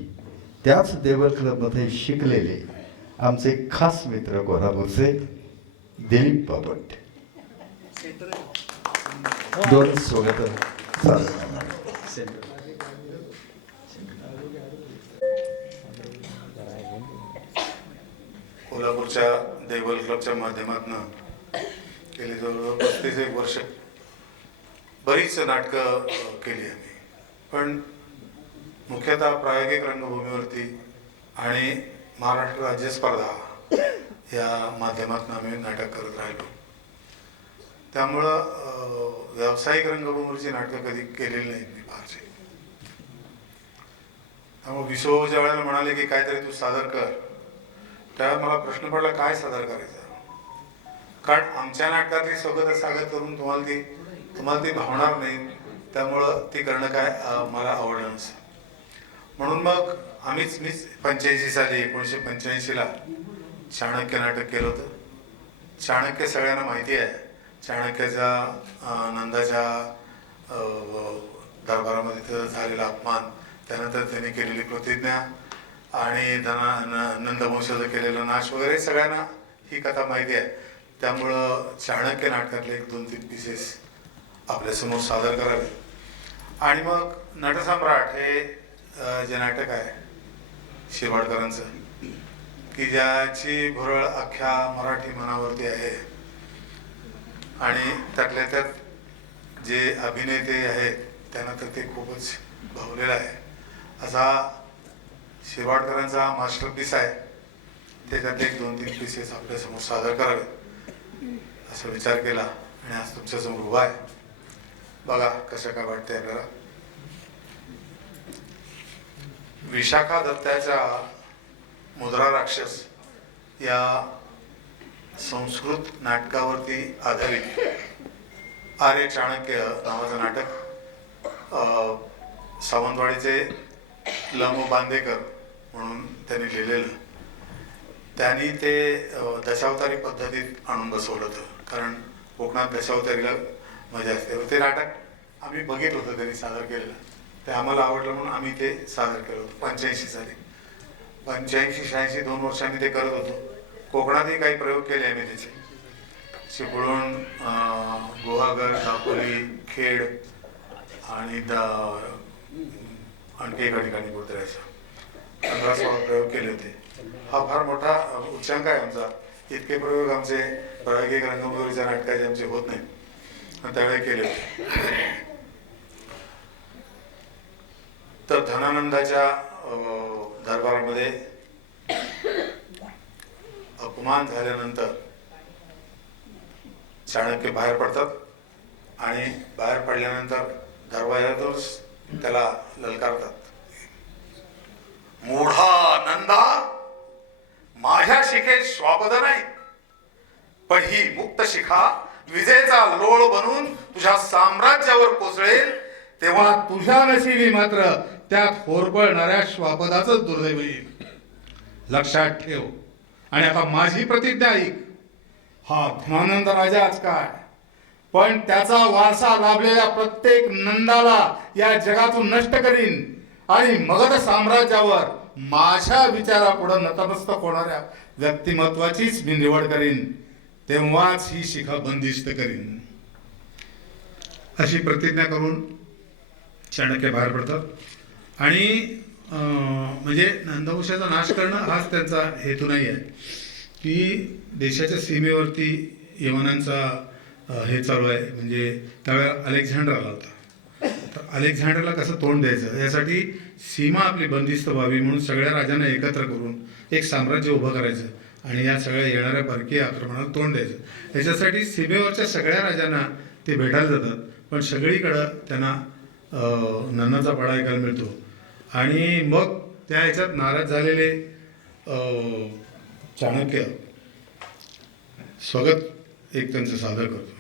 त्याच देवल क्लबमध्ये शिकलेले आमचे खास मित्र कोल्हापूरचे दिलीप बापट 2 स्वागत सादर करणार. कोल्हापूरच्या देवल क्लबच्या माध्यमातून गेली जवळजवळ 35 वर्ष बरीच नाटकं केली आम्ही. पण मुख्यतः प्रायोगिक रंगभूमीवरती आणि महाराष्ट्र राज्य स्पर्धा या माध्यमातून आम्ही नाटक करत राहिलो. त्यामुळं व्यावसायिक रंगभूमीवरची नाटकं कधी केलेली नाहीत मी फारशी. त्यामुळे विशो ज्या वेळेला म्हणाले की काहीतरी तू सादर कर, त्यावेळेला मला प्रश्न पडला काय सादर करायचं. कारण आमच्या नाटकातली स्वगत सादर करून तुम्हाला ती भावणार नाही, त्यामुळं ती करणं काय मला आवडलं नसेल. म्हणून मग मीच 85 साली 1985ला चाणक्य नाटक केलं होतं. चाणक्य सगळ्यांना माहिती आहे. चाणक्याच्या नंदाच्या दरबारामध्ये त्याचा झालेला अपमान, त्यानंतर त्यांनी केलेली प्रतिज्ञा आणि नंदवंशाचा केलेला नाश वगैरे सगळ्यांना ही कथा माहिती आहे. त्यामुळं चाणक्य नाटकातले 1-2-3 पीसेस आपल्यासमोर सादर करावे. आणि मग नटसम्राट हे जे नाटक आहे शिरवाडकरांचं, की ज्याची भुरळ अख्ख्या मराठी मनावरती आहे आणि त्यातल्या त्यात जे अभिनेते आहेत त्यांना तर ते खूपच भावलेलं आहे. असा शिरवाडकरांचा मास्टरपीस आहे. त्याच्यात 1-2-3 पीसेस आपल्यासमोर सादर करावे असा विचार केला आणि आज तुमच्यासमोर उभा आहे. बघा कसं काय वाटतंय आपल्याला. विशाखा दत्ताच्या मुद्रा राक्षस या संस्कृत नाटकावरती आधारित आर्य चाणक्य नावाचं नाटक सावंतवाडीचे लम बांदेकर म्हणून त्यांनी लिहिलेलं. त्यांनी ते दशावतारी पद्धतीत आणून बसवलं होतं, कारण कोकणात दशावतारीला मजा असते. ते नाटक आम्ही बघितलं होतं त्यांनी सादर केलेलं, ते आम्हाला आवडलं म्हणून आम्ही ते सादर केलं होतं 85 साली. 85-86 2 वर्षांनी ते करत होतो. कोकणातही काही प्रयोग केले आम्ही त्याचे, चिपळूण, गुहागर, दापोली, खेड आणि आणखी एका ठिकाणी बोलतरायचा 15-16 प्रयोग केले होते. हा फार मोठा उच्चांक आहे आमचा. इतके प्रयोग आमचे प्रायोगिक रंगभूमीच्या नाटकाचे आमचे होत नाही, पण त्यावेळी केले होते. तर धनानंदाच्या दरबारामध्ये अपमान झाल्यानंतर चाणक्य बाहेर पडतात आणि बाहेर पडल्यानंतर दरवाजातच त्याला ललकारतात, मूढा नंदा, माझ्या शिखेत श्वापद नाही, पण ही मुक्त शिखा विजेचा लोळ बनून तुझ्या साम्राज्यावर कोसळेल, तेव्हा तुझ्या नशिबी मात्र त्यात होरपळणाऱ्या श्वापदाचंच दुर्दैव येईल. लक्षात ठेव. आणि आता माझी प्रतिज्ञा ऐक. हा धनानंद राजाच काय, पण त्याचा वारसा लाभलेल्या प्रत्येक नंदाला या जगातून नष्ट करीन आणि मगध साम्राज्यावर माझ्या विचारापुढे नतमस्तक होणाऱ्या व्यक्तिमत्वाचीच मी निवड करीन, तेव्हाच ही शिखा बंदिस्त करीन. अशी प्रतिज्ञा करून चाणक्य बाहेर पडतात आणि म्हणजे नंदवंशाचा नाश करणं हाच त्यांचा हेतू नाही आहे, की देशाच्या सीमेवरती यवनांचा हे चालू आहे. म्हणजे त्यावेळेला अलेक्झांडर आला होता, तर अलेक्झांडरला कसं तोंड द्यायचं यासाठी सीमा आपली बंदिस्त व्हावी म्हणून सगळ्या राजांना एकत्र करून एक साम्राज्य उभं करायचं आणि या सगळ्या येणाऱ्या परकीय आक्रमणाला तोंड द्यायचं. याच्यासाठी सीमेवरच्या सगळ्या राजांना ते भेटायला जातात, पण सगळीकडं त्यांना नन्नाचा पाडा ऐकायला मिळतो. आणि मग त्या ह्याच्यात नाराज झालेले चाणक्य स्वगत एक त्यांचं सादर करतो.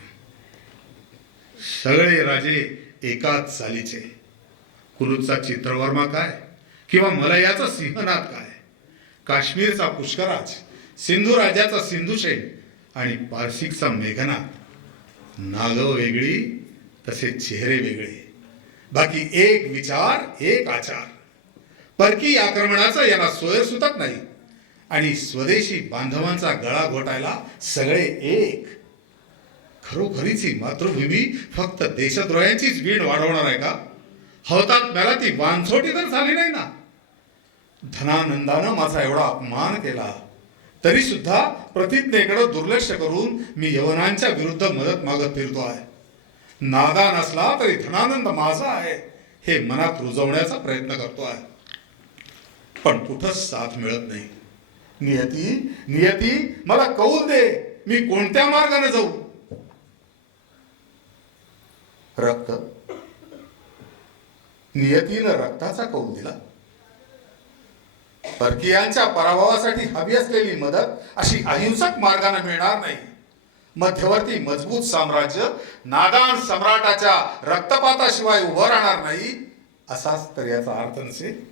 सगळे राजे एकाच चालीचे, कुलूचा चित्रवर्मा काय किंवा मलयाचा सिंहनाथ काय, काश्मीरचा पुष्कराज, सिंधू राज्याचा सिंधुशेन आणि पारसिकचा मेघनाथ. नागव वेगळी तसे चेहरे वेगळे, बाकी एक विचार एक आचार. परकी आक्रमणाचा यांना सोय सुतत नाही आणि स्वदेशी बांधवांचा गळा घोटायला सगळे एक. खरोखरीची मातृभूमी फक्त देशद्रोह्यांचीच वीण वाढवणार आहे का? हौतात्म्याला ती वानसोटी तर झाली नाही ना. धनानंदानं माझा एवढा अपमान केला तरी सुद्धा प्रतिज्ञेकडे दुर्लक्ष करून मी यवनांच्या विरुद्ध मदत मागत फिरतो आहे. नादान असला तरी धनानंद माझा आहे हे मनात रुजवण्याचा प्रयत्न करतो आहे, पण कुठंच साथ मिळत नाही. नियती मला कौल दे, मी कोणत्या मार्गाने जाऊ? रक्त. नियतीनं रक्ताचा कौल दिला. परकीयांच्या पराभवासाठी हवी असलेली मदत अशी अहिंसक मार्गाने मिळणार नाही. मध्यवर्ती मजबूत साम्राज्य नादान सम्राटाच्या रक्तपाताशिवाय उभं राहणार नाही, असाच तर याचा अर्थ नसेल.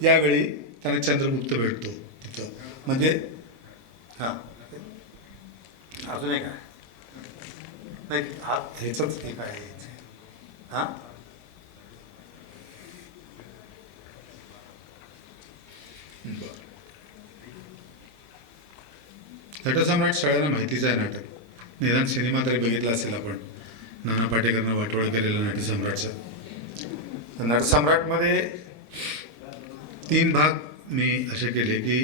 यावेळी त्याला चंद्रगुप्त भेटतो तिथं. म्हणजे हा अजून एक आहे, नाही हा हेच एक आहे. हा नटसम्राट सगळ्यांना माहितीच आहे नाटक. निदान सिनेमा तरी बघितला असेल आपण, नाना पाटेकरनं वाटोळ केलेला नटसम्राटचा. नटसम्राटमध्ये 3 भाग मी असे केले की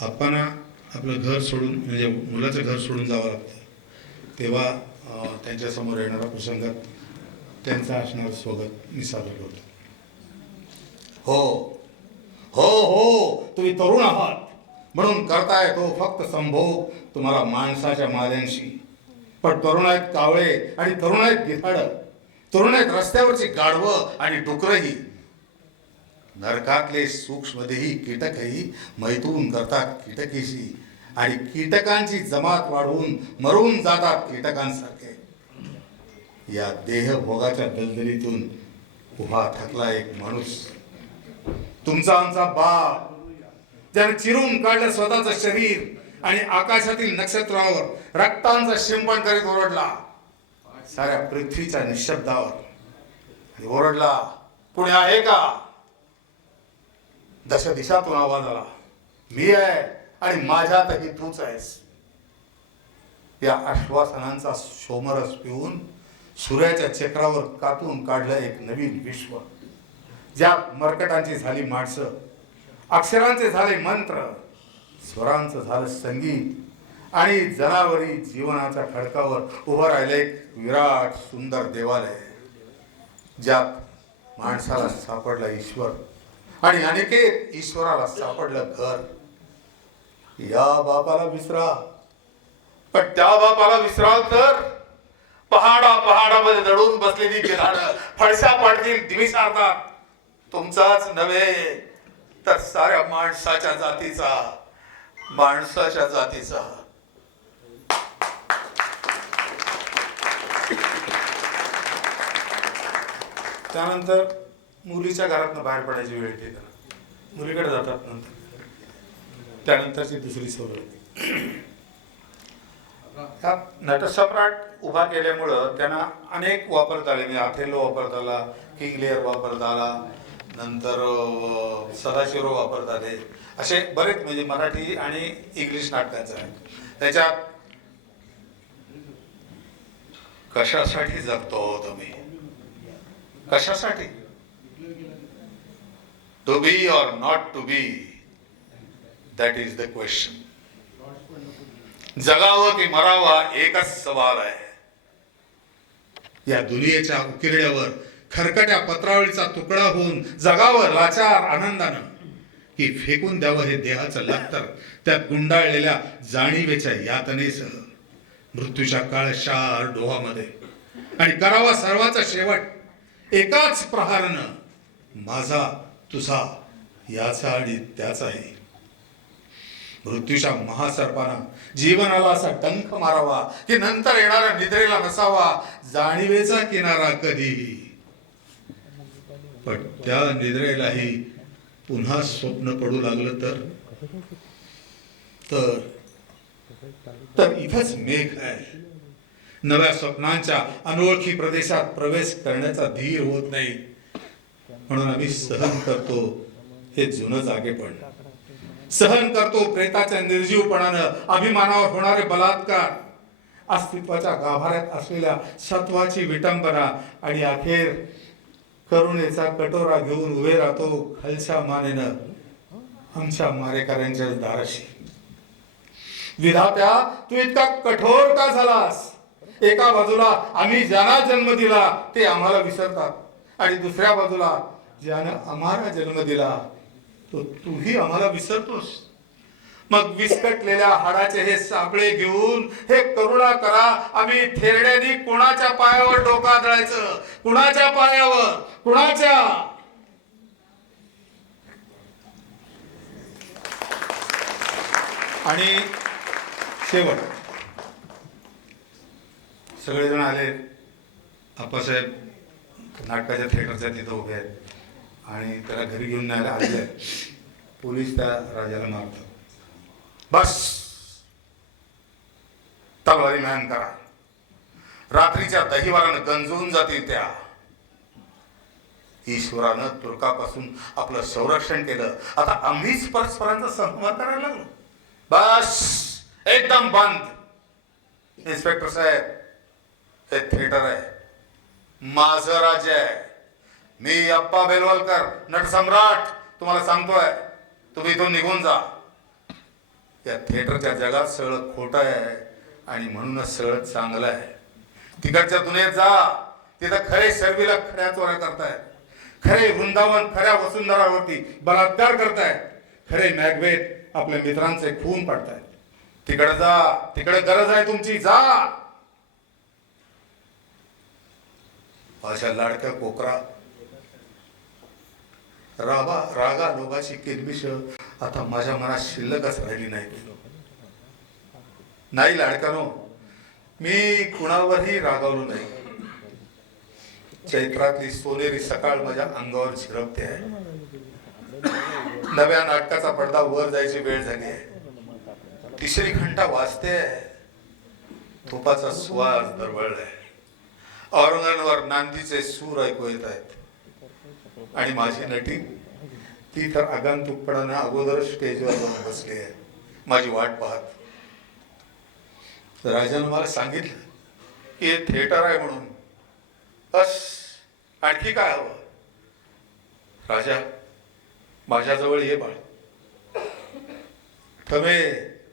आपण आपलं घर सोडून म्हणजे मुलाचं घर सोडून जावं लागतं, तेव्हा त्यांच्यासमोर येणारा प्रसंगात त्यांचा असणारं स्वागत मी सादर करतो. हो हो हो, तुम्ही तरुण आहात म्हणून करताय तो फक्त संभोग तुम्हाला माणसाच्या माद्यांशी, पण तरुण आहेत कावळे आणि तरुण आहेत गिधाडं, तरुण आहेत रस्त्यावरची गाढवं आणि डुकरंही. नरकातले सूक्ष्मदेही कीटकही मैथून करतात कीटकेशी आणि कीटकांची जमात वाढवून मरून जातात कीटकांसारखे. या देहभोगाच्या दलदलीतून उभा थकला एक माणूस, तुमचा आमचा बाप, ज्याने चिरून काढलं स्वतःचं शरीर आणि आकाशातील नक्षत्रावर रक्तांचा शिंपण करीत ओरडला, साऱ्या पृथ्वीच्या निशब्दावर आणि ओरडला, कुणी आहे का? दश दिशातून आवाज आला, मी आहे आणि माझ्यातही तूच आहेस. या आश्वासनांचा सोमरस पिऊन सूर्याच्या चक्रावर कातून काढलं एक नवीन विश्व, ज्यात मर्कटांची झाली माणसं, अक्षरांचे झाले मंत्र, स्वरांचं झालं संगीत आणि जनावरी जीवनाच्या खडकावर उभं राहिलं एक विराट सुंदर देवालय, ज्यात माणसाला सापडला ईश्वर आणि अनेकेत ईश्वराला सापडलं घर. या बापाला विसरा, पण त्या बापाला विसराल तर पहाडामध्ये दडून बसलेली गिधाडं फळशा पाडतील दिविसारतात. तुमचाच नव्हे तर साऱ्या माणसाच्या जातीचा. त्यानंतर मुलीच्या घरातनं बाहेर पडायची वेळ येते, मुलीकडे जातात. नंतर त्यानंतरची दुसरी सवय, त्यात नटसम्राट उभा केल्यामुळं त्यांना अनेक वापरता आले. म्हणजे अथेल्लो वापरता आला, किंग लिअर वापरता आला, नंतर सदाशिवराव वापरता आले. असे बरेच म्हणजे मराठी आणि इंग्लिश नाटकांचं आहे. त्याच्यात कशासाठी जगतो तुम्ही, कशासाठी? To be or not to be, that is the question. जगावं की मरावं एकच सवाल आहे. या दुनियेच्या उकिरड्यावर खरकट्या पत्रावळीचा तुकडा होऊन जगावं लाचार आनंदानं, की फेकून द्यावं हे देहाचं लागतं त्या गुंडाळलेल्या जाणीवेच्या यातनेसह मृत्यूच्या काळशार डोहामध्ये, आणि करावा सर्वाचा शेवट एकाच प्रहारानं, माझा तुझा याचा आणि त्याचाही. मृत्यूच्या महासर्पानं जीवनाला असा डंख मारावा की नंतर येणाऱ्या निद्रेला नसावा जाणीवेचा किनारा कधीही. पण त्या निद्रेलाही पुन्हा स्वप्न पडू लागलं तर इथंच मेघ आहे. नव्या स्वप्नांच्या अनोळखी प्रदेशात प्रवेश करण्याचा धीर होत नाही, म्हणून आम्ही सहन करतो हे जुनं जागेपण, सहन करतो प्रेताच्या निर्जीवपणानं अभिमानावर होणारे बलात्कार, अस्तित्वाच्या गाभाऱ्यात असलेल्या सत्वाची विटंबना, आणि अखेर करुणेचा कटोरा घेऊन उभे राहतो खालच्या मानेनं आमच्या मारेकऱ्यांच्या दाराशी. विधात्या, तू इतका कठोर का झालास? एका बाजूला आम्ही ज्यांना जन्म दिला ते आम्हाला विसरतात, आणि दुसऱ्या बाजूला ज्यानं आम्हाला जन्म दिला तो तूही आम्हाला विसरतोस. मग विस्कटलेल्या हाडाचे हे सापळे घेऊन हे करुणा करा, आम्ही थेरड्यानी कुणाच्या पायावर डोकं आदळायचं? कुणाच्या पायावर? कुणाच्या? आणि शेवट सगळेजण आले. आप्पासाहेब नाटकाच्या थिएटरच्या तिथं उभे आहेत आणि त्याला घरी घेऊन न्यायला आले. पोलीस त्या राजाला मारतात. बस, तलवारी मान करा. रात्रीच्या दहिवारानं गंजून जातील त्या. ईश्वरानं तुर्कापासून आपलं संरक्षण केलं, आता आम्हीच परस्परांचा संवाद करायला लागलो. बस, एकदम बंद. इन्स्पेक्टर साहेब, हे थिएटर आहे, माझं राज्य आहे. मी अप्पा बेलवलकर, नटसम्राट, तुम्हाला सांगतोय, तुम्ही इथून निघून जा. या थिएटरच्या जगात सगळं खोटं आहे आणि म्हणूनच सगळं चांगलं आहे. तिकडच्या दुनियेत जा, तिथं खरे शर्वीला खऱ्या चोऱ्या करतायत, खरे वृंदावन खऱ्या वसुंधरावरती बलात्कार करतायत, खरे मॅगवेट आपल्या मित्रांचे खून पाडतायत. तिकडे जा, तिकडे गरज आहे तुमची, जा. अशा लाडक्या कोकरा रागा लोभाची किलबिश आता माझ्या मनात शिल्लकच राहिली नाही. लाडकानो, मी कुणावरही रागावलो नाही. चैत्रातली सोनेरी सकाळ माझ्या अंगावर झिरपते आहे. नव्या नाटकाचा पडदा वर जायची वेळ झाली आहे. तिसरी घंटा वाजते आहे. तुपाचा सुवास दरवळलाय. औरंगांवर नांदीचे सूर ऐकू येत आहेत आणि माझी नटी ती तर आगंतुकपणाने अगोदर स्टेजवर जाऊन बसली आहे माझी वाट पाहत. राजानं मला सांगितलं की हे थिएटर आहे म्हणून. बस आणखी काय हवं? राजा माझ्याजवळ ये बाळ. थमे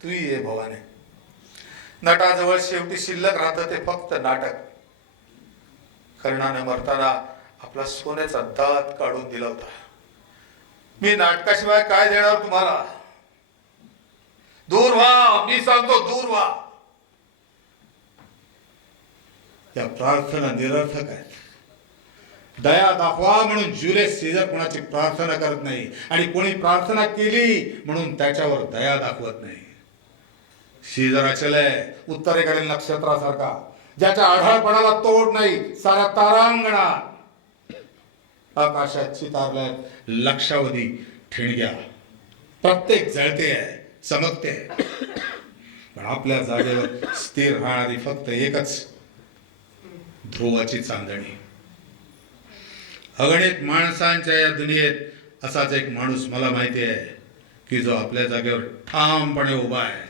तू ये भवाने. नटाजवळ शेवटी शिल्लक राहतं ते फक्त नाटक. कर्णाने मरताना आपला सोन्याचा दात काढून दिला होता. मी नाटकाशिवाय काय देणार तुम्हाला? दूर व्हा, मी सांगतो दूर व्हा. या प्रार्थना निरर्थक आहेत. दया दाखवा म्हणून जुलियस सीझर कोणाची प्रार्थना करत नाही आणि कोणी प्रार्थना केली म्हणून त्याच्यावर दया दाखवत नाही. सीझर अचल आहे, उत्तरेकडील नक्षत्रासारखा, ज्याच्या आढळपणाला तोड नाही. साऱ्या तारांगणात आकाशात चितारल्यात लक्षावधी ठिणग्या. प्रत्येक जळते आहे, चमकते आहे, पण आपल्या जागेवर स्थिर राहणारी फक्त एकच ध्रुवाची चांदणी. अगणित माणसांच्या या दुनियेत असाच एक माणूस मला माहिती आहे की जो आपल्या जागेवर ठामपणे उभा आहे.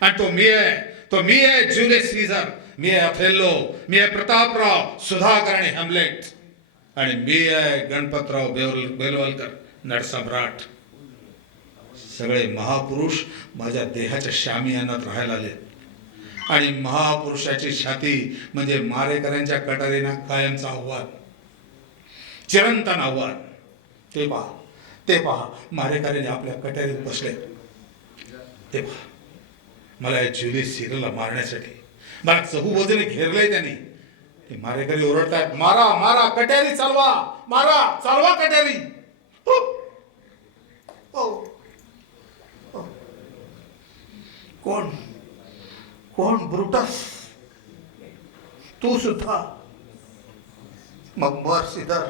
आणि तो मी आहे जुलियस सीझर. मी आहे अथेल्लो. मी आहे प्रतापराव, सुधाकर आणि हॅम्लेट. आणि मी आहे गणपतराव बेलवलकर, नटसम्राट. सगळे महापुरुष माझ्या देहाच्या शामियानात राहायला आले. आणि महापुरुषाची छाती म्हणजे मारेकऱ्यांच्या कटारीना कायमचं आव्हान, चिरंतन आव्हान. ते पहा मारेकऱ्याने आपल्या कटारीत बसले. ते पहा मला या जुलियस सीझरला मारण्यासाठी मला चहूबाजूने घेरलंय त्यांनी. ते मारेकरी ओरडतायत, मारा मारा, कट्यारी चालवा, मारा, चालवा कट्यारी. कोण ब्रुटस? तू सुद्धा? मग मर सीझर,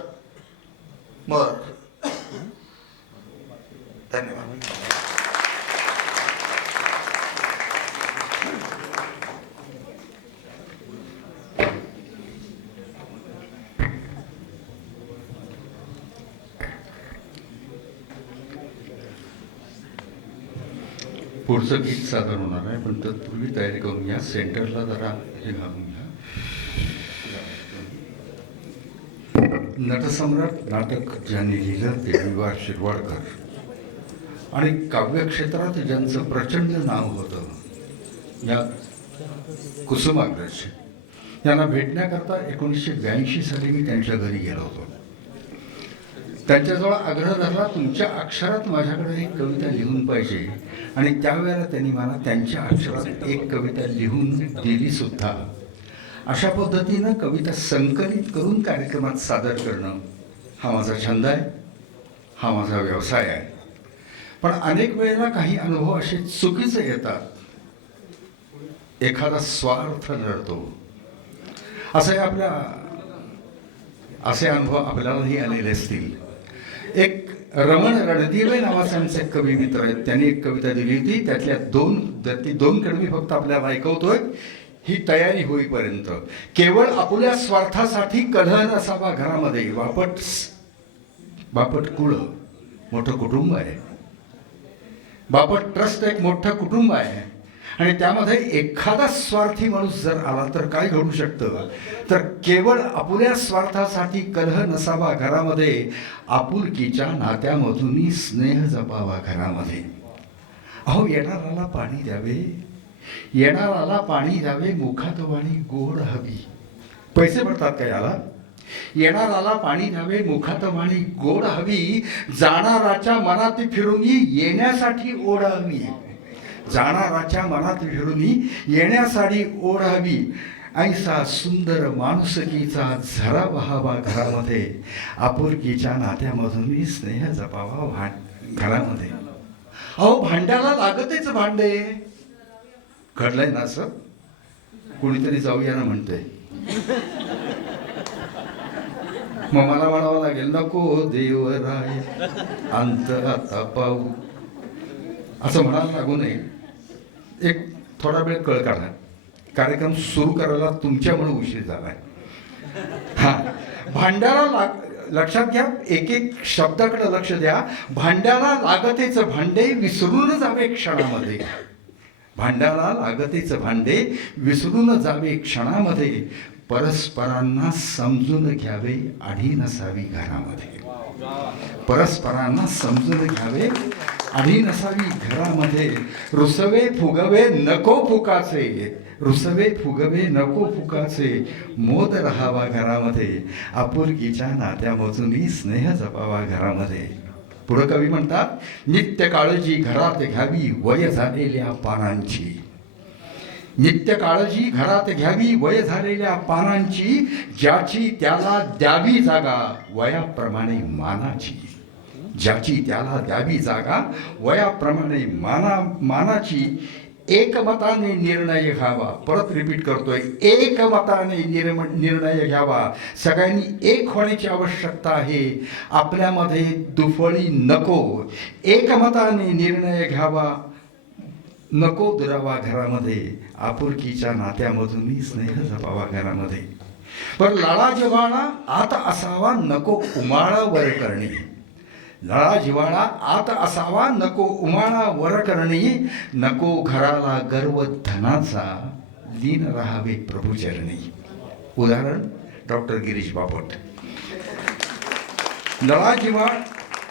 मर. धन्यवाद. पुढचं गीत सादर होणार आहे, पण तत्पूर्वी तयारी करून घ्या. सेंटरला जरा हे घालून घ्या. नटसम्राट नाटक ज्यांनी लिहिलं ते विवाह शिरवाडकर आणि काव्यक्षेत्रात ज्यांचं प्रचंड नाव होतं या कुसुमाग्रज यांना भेटण्याकरता 1982 साली मी त्यांच्या घरी गेलो होतो. त्यांच्याजवळ आग्रह धरला, तुमच्या अक्षरात माझ्याकडे एक कविता लिहून पाहिजे. आणि त्यावेळेला त्यांनी मला त्यांच्या अक्षरात एक कविता लिहून दिली सुद्धा. अशा पद्धतीनं कविता संकलित करून कार्यक्रमात सादर करणं हा माझा छंद आहे, हा माझा व्यवसाय आहे. पण अनेक वेळेला काही अनुभव असे चुकीचे येतात, एखादा स्वार्थ नडतो. असे अनुभव आपल्यालाही आलेले असतील. एक रमण रणदिवे नावाचे आमचे कवी मित्र आहेत, त्यांनी एक कविता दिली होती. त्यातल्या दोन कडवी फक्त आपल्याला ऐकवतोय ही तयारी होईपर्यंत. केवळ आपल्या स्वार्थासाठी कलह नसावा घरामध्ये. बापट कुळ मोठं कुटुंब आहे. बापट ट्रस्ट एक मोठं कुटुंब आहे आणि त्यामध्ये एखादा स्वार्थी माणूस जर आला तर काय घडू शकतं? तर केवळ आपल्या स्वार्थासाठी कलह नसावा घरामध्ये, आपुलकीच्या नात्यामधूनही स्नेह जपावा घरामध्ये. अहो येणाराला पाणी द्यावे, येणाराला पाणी द्यावे, मुखात वाणी गोड हवी. पैसे पडतात का याला? येणाराला पाणी द्यावे, मुखात वाणी गोड हवी, जाणाराच्या मनात फिरून येण्यासाठी ओढ हवी. जाणाराच्या मनात फिरून येण्यासाठी ओढ हवी. ऐसा सुंदर माणुसकीचा झरा वहावा घरामध्ये, आपुलकीच्या नात्यामधूनही स्नेह जपावा घरामध्ये. अहो भांड्याला लागतेच भांडे. घडलंय ना असं? कोणीतरी जाऊया ना म्हणते. मग मला म्हणावं लागेल, नको देवराय अंत आता पाहू, असं म्हणायला लागू नये. एक थोडा वेळ कळ काढा. कार्यक्रम सुरू करायला तुमच्यामुळे उशीर झालाय. हा, भांड्याला लक्षात घ्या, एक एक शब्दाकडे लक्ष द्या. भांड्याला लागतेचं भांडे विसरून जावे क्षणामध्ये. भांड्याला लागतेचं भांडे विसरून जावे क्षणामध्ये. परस्परांना समजून घ्यावे आढी नसावी घरामध्ये. परस्परांना समजून घ्यावे आढी नसावी घरामध्ये. रुसवे फुगवे नको फुकाचे, रुसवे फुगवे नको फुकाचे. मोद राहावा घरामध्ये, आपुलकीच्या नात्यामधूनही स्नेह जपावा घरामध्ये. पुढं कवी म्हणतात, नित्य काळजी घरात घ्यावी वय झालेल्या पानांची. नित्य काळजी घरात घ्यावी वय झालेल्या पानांची. ज्याची त्याला द्यावी जागा वयाप्रमाणे मानाची. ज्याची त्याला द्यावी जागा वयाप्रमाणे मानाची. एकमताने निर्णय घ्यावा. परत रिपीट करतोय, एकमताने निर्णय घ्यावा. सगळ्यांनी एक होण्याची आवश्यकता आहे. आपल्यामध्ये दुफळी नको. एकमताने निर्णय घ्यावा, नको दुरावा घरामध्ये. आपुलकीच्या नात्यामधूनही स्नेह जपावा घरामध्ये. पण लाळा जिव्हाळा आत असावा नको उमाळा वर करणे. लाळा जिव्हाळा आत असावा नको उमाळा वर करणे. नको घराला गर्व धनाचा, लीन राहावे प्रभुचरणी. उदाहरण डॉक्टर गिरीश बापट.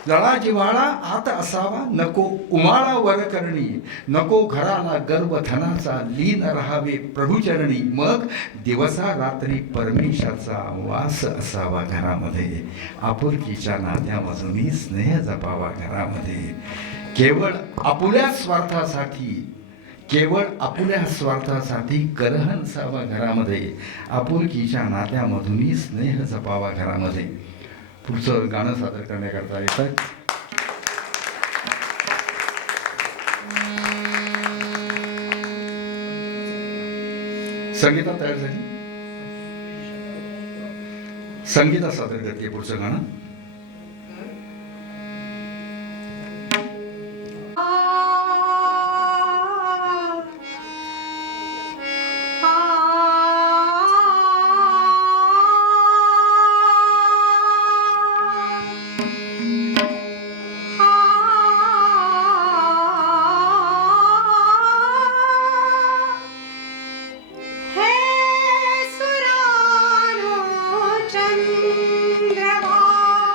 लळा जिव्हाळा आत असावा नको उमाळा वर करणी. नको घराला गर्व धनाचा, लीन राहावे प्रभुचरणी. मग दिवसा रात्री परमेशाचा वास असावा घरामध्ये. आपुलकीच्या नात्यामधूनही स्नेह जपावा घरामध्ये. केवळ आपुल्या स्वार्थासाठी कलह नसावा घरामध्ये. आपुलकीच्या नात्यामधूनही स्नेह जपावा घरामध्ये. पुढचं गाणं सादर करण्याकरता येतं. संगीता तयार झाली. संगीता सादर करते पुढचं गाणं. हे सुरानो चंद्रभागा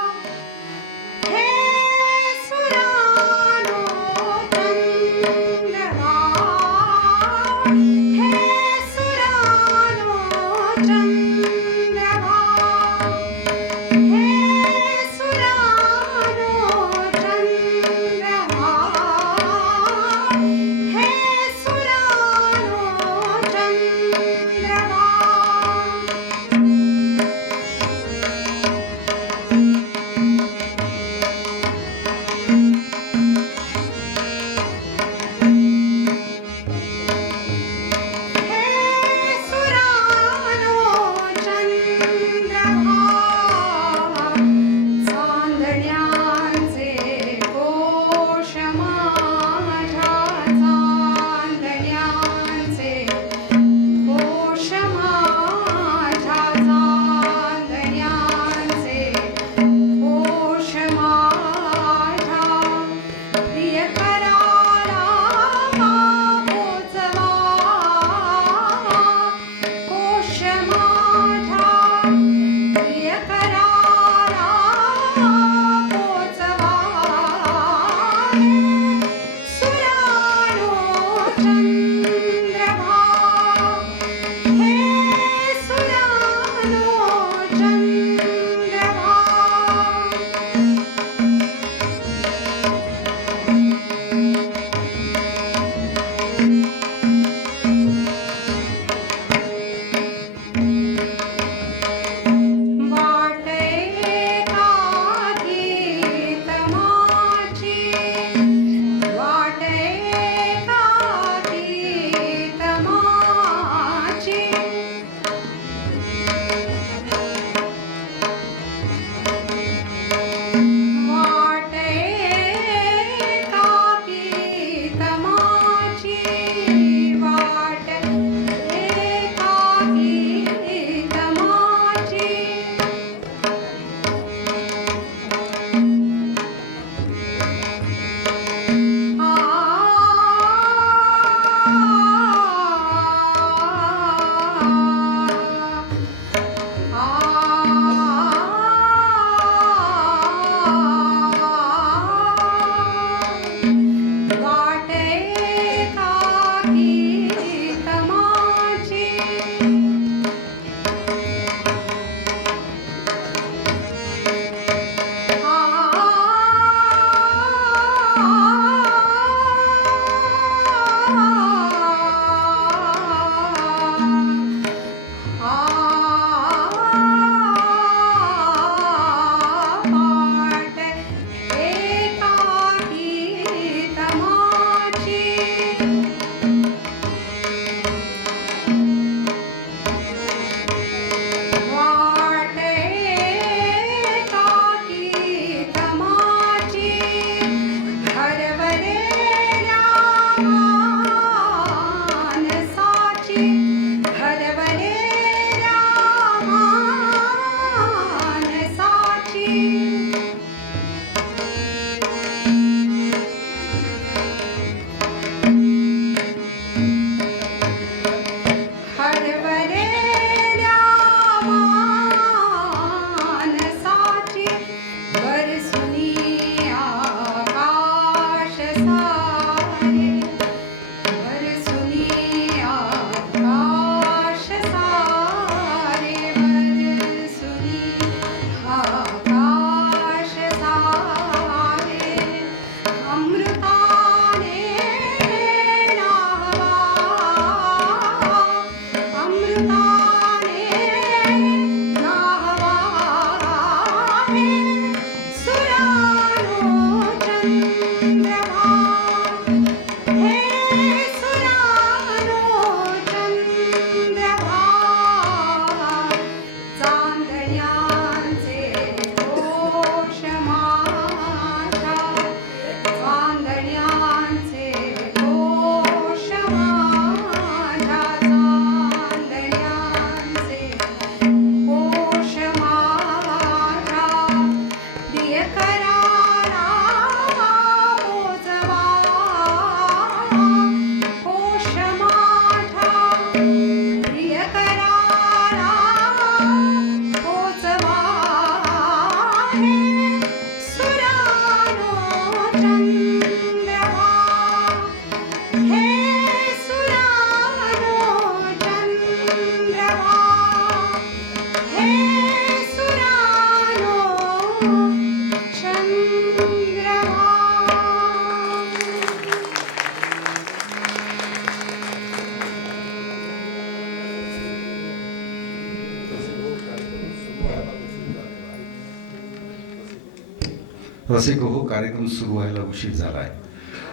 रसिक हो, कार्यक्रम सुरू व्हायला उशीर झाला आहे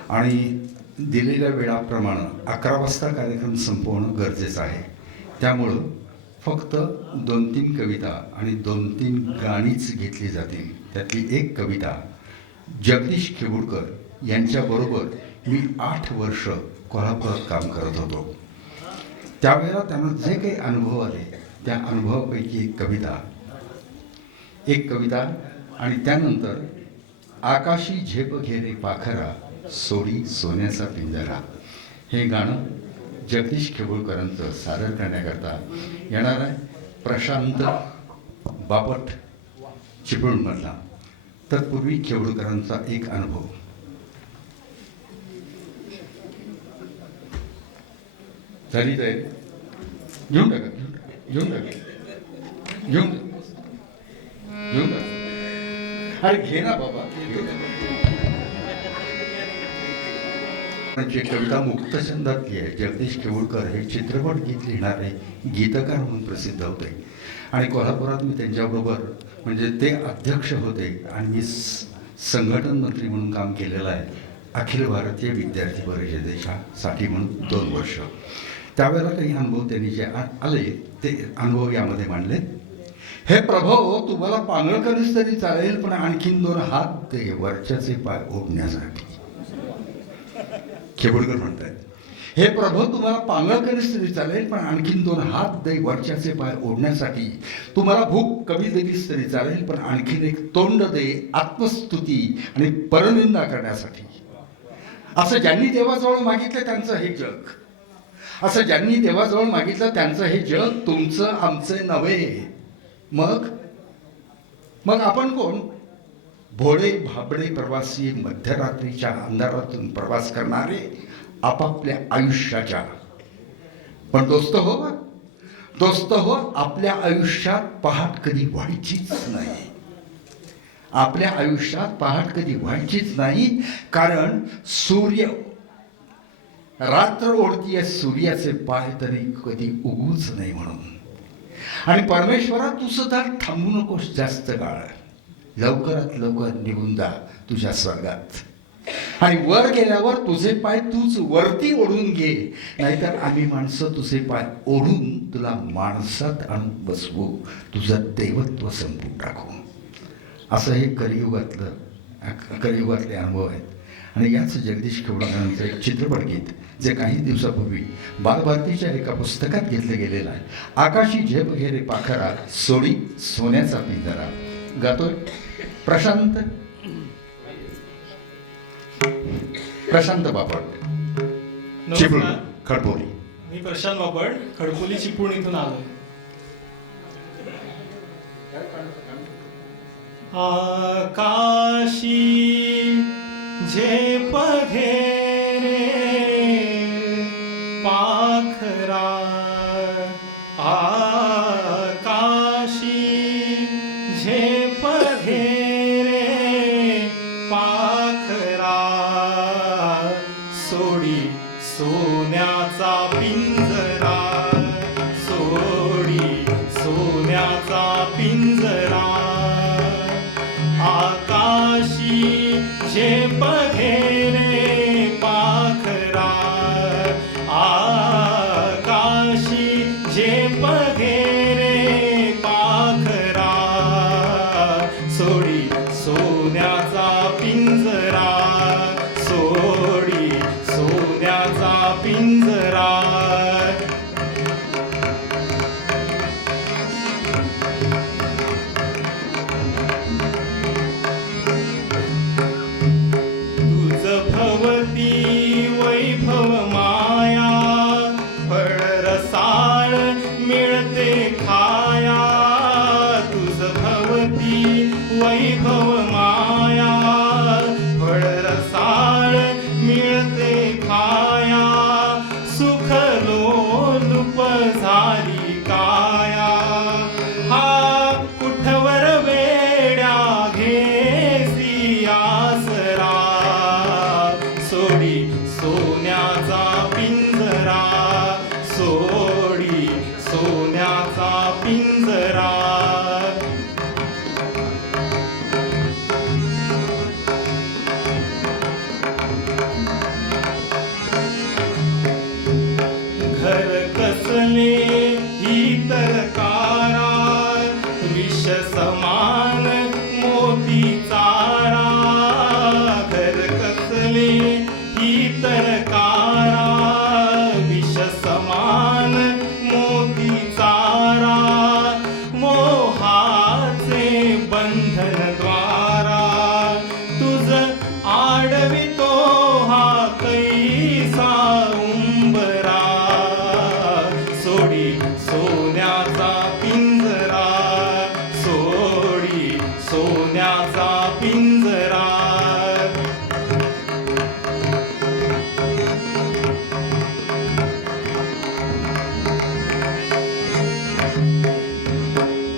आणि दिलेल्या वेळाप्रमाणे 11 वाजता कार्यक्रम संपवणं गरजेचं आहे. त्यामुळं फक्त 2-3 कविता आणि 2-3 गाणीच घेतली जातील. त्यातली एक कविता जगदीश खेबुडकर यांच्याबरोबर मी 8 वर्ष कोल्हापुरात काम करत होतो. त्यावेळेला त्यांना जे काही अनुभव आले त्या अनुभवापैकी एक कविता आणि त्यानंतर आकाशी झेप घेरे पाखरा सोडी सोन्याचा पिंजरा हे गाणं जगदीश खेबुळकरांचं सादर करण्याकरता येणार आहे. प्रशांत बापट चिपळूणमधला. तत्पूर्वी खेबुळकरांचा एक अनुभव. झाली तयारी? घेऊन टाका. अरे घे ना बाबा. म्हणजे कविता मुक्तछंदातली आहे. जगदीश खेबुळकर हे चित्रपट गीत लिहिणारे गीतकार म्हणून प्रसिद्ध होते आणि कोल्हापुरात मी त्यांच्याबरोबर म्हणजे ते अध्यक्ष होते आणि मी संघटन मंत्री म्हणून काम केलेलं आहे. अखिल भारतीय विद्यार्थी परिषदेसाठी म्हणून 2 वर्ष. त्यावेळेला काही अनुभव त्यांनी जे आले ते अनुभव यामध्ये मांडले. हे प्रभो, तुम्हाला पांगळ कधीच तरी चालेल, पण आणखीन 2 हात दे वरच्याचे पाय ओढण्यासाठी. खेबुडकर म्हणतात, हे प्रभो, तुम्हाला पांगळ कधीच तरी चालेल, पण आणखीन 2 हात दे वरच्याचे पाय ओढण्यासाठी. तुम्हाला भूक कमी दिलीच तरी चालेल, पण आणखीन एक तोंड दे आत्मस्तुती आणि परनिंदा करण्यासाठी. असं ज्यांनी देवाजवळ मागितलं त्यांचं हे जग. असं ज्यांनी देवाजवळ मागितलं त्यांचं हे जग तुमचं आमचे नव्हे. मग आपण कोण? भोळे भाबडे प्रवासी, मध्यरात्रीच्या अंधारातून प्रवास करणारे आपापल्या आयुष्याच्या. पण दोस्त हो, आपल्या आयुष्यात पहाट कधी व्हायचीच नाही. आपल्या आयुष्यात पहाट कधी व्हायचीच नाही, कारण सूर्य रात्र ओढतीये सूर्याचे पाय तरी कधी उगूच नाही म्हणून. आणि परमेश्वरा, तू सुद्धा थांबू नकोस जास्त काळ. लवकरात लवकर निघून जा तुझ्या स्वर्गात. आणि वर गेल्यावर तुझे पाय तूच वरती ओढून घे, नाहीतर आम्ही माणसं तुझे पाय ओढून तुला माणसात आणून बसवू, तुझं देवत्व संपून टाकू. असं हे कलियुगातले अनुभव आहेत. आणि याच जगदीश खेबुळकरांचं एक चित्रपट गीत जे काही दिवसापूर्वी बालभारतीच्या एका पुस्तकात घेतलं गेलेलं आहे. आकाशी झेप घेरे पाखरा सोडी सोन्याचा पिंजरा. गातोय प्रशांत बापट, चिपळूण, खडपोली. मी प्रशांत बापट, खडपोली, चिपळूण इथून आलो. आकाशी झेप घेरे पाखरा, आकाशी झेप घेरे पाखरा सोडी सोन्याचा पिंजरा, सोडी सोन्याचा पिंजरा. झेप घेरे पाखरा आकाशी झेप घेरे पाखरा सोडी सोन्याचा पिंजरा सोडी सोन्याचा पिंजरा तुझ भवती वैभव माया फळ रसाळ मिळते खाया तुझ भवती वैभव माया फळ रसाळ मिळते खाया सुख लोलुप झाली काया हा कुठवर वेड्या घेसी आसरा सोडी सोन्याचा पिंजरा सोडी सोन्याचा पिंजरा घर कसले ही तरकारा विष समान मोती चारा घर कसले ही तरकारा विष समान मोती चारा मोहाचे बंधन द्वारा तुझ आडवितो हा कैसा उंबरा सोडी सोन्याचा पिंजरा सोडी सोन्याचा पिंजरा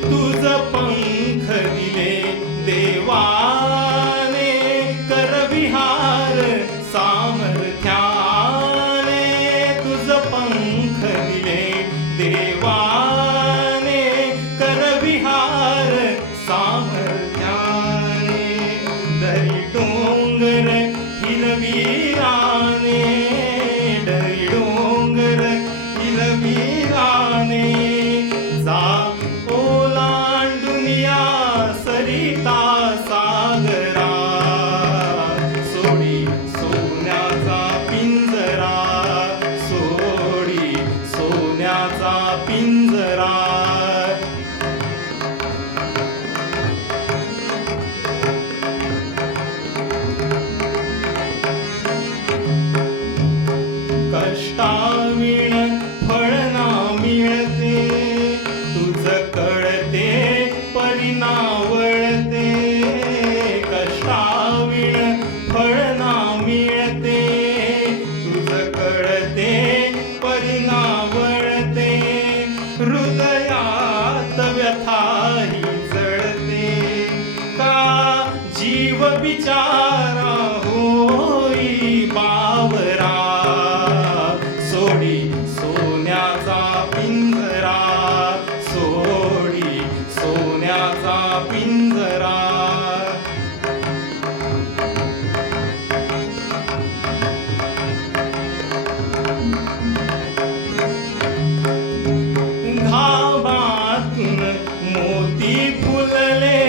तुझ पंख दिले देवाने करविहार सामर्थ्याने तुझ पंख दिले देवाने करविहार सामर्थ्याने दरी डोंगर हिरवीराने दरी डोंगर हिरवीराने जा ओलांडुनिया सरिता सागरा सोडी सोन्याचा पिंजरा सोडी सोन्याचा पिंजरा कष्टाविण फळ ना मिळते तुझ कळते परिणावळते कष्टाविण फळ ना मिळते तुझ कळते परिणावळते हृदयात व्यथाही जळते का जीव बिचारा होई बावरा सोडी सोन्याचा पिंजरा सोडी सोन्याचा पिंजरा घामातून मोती फुलले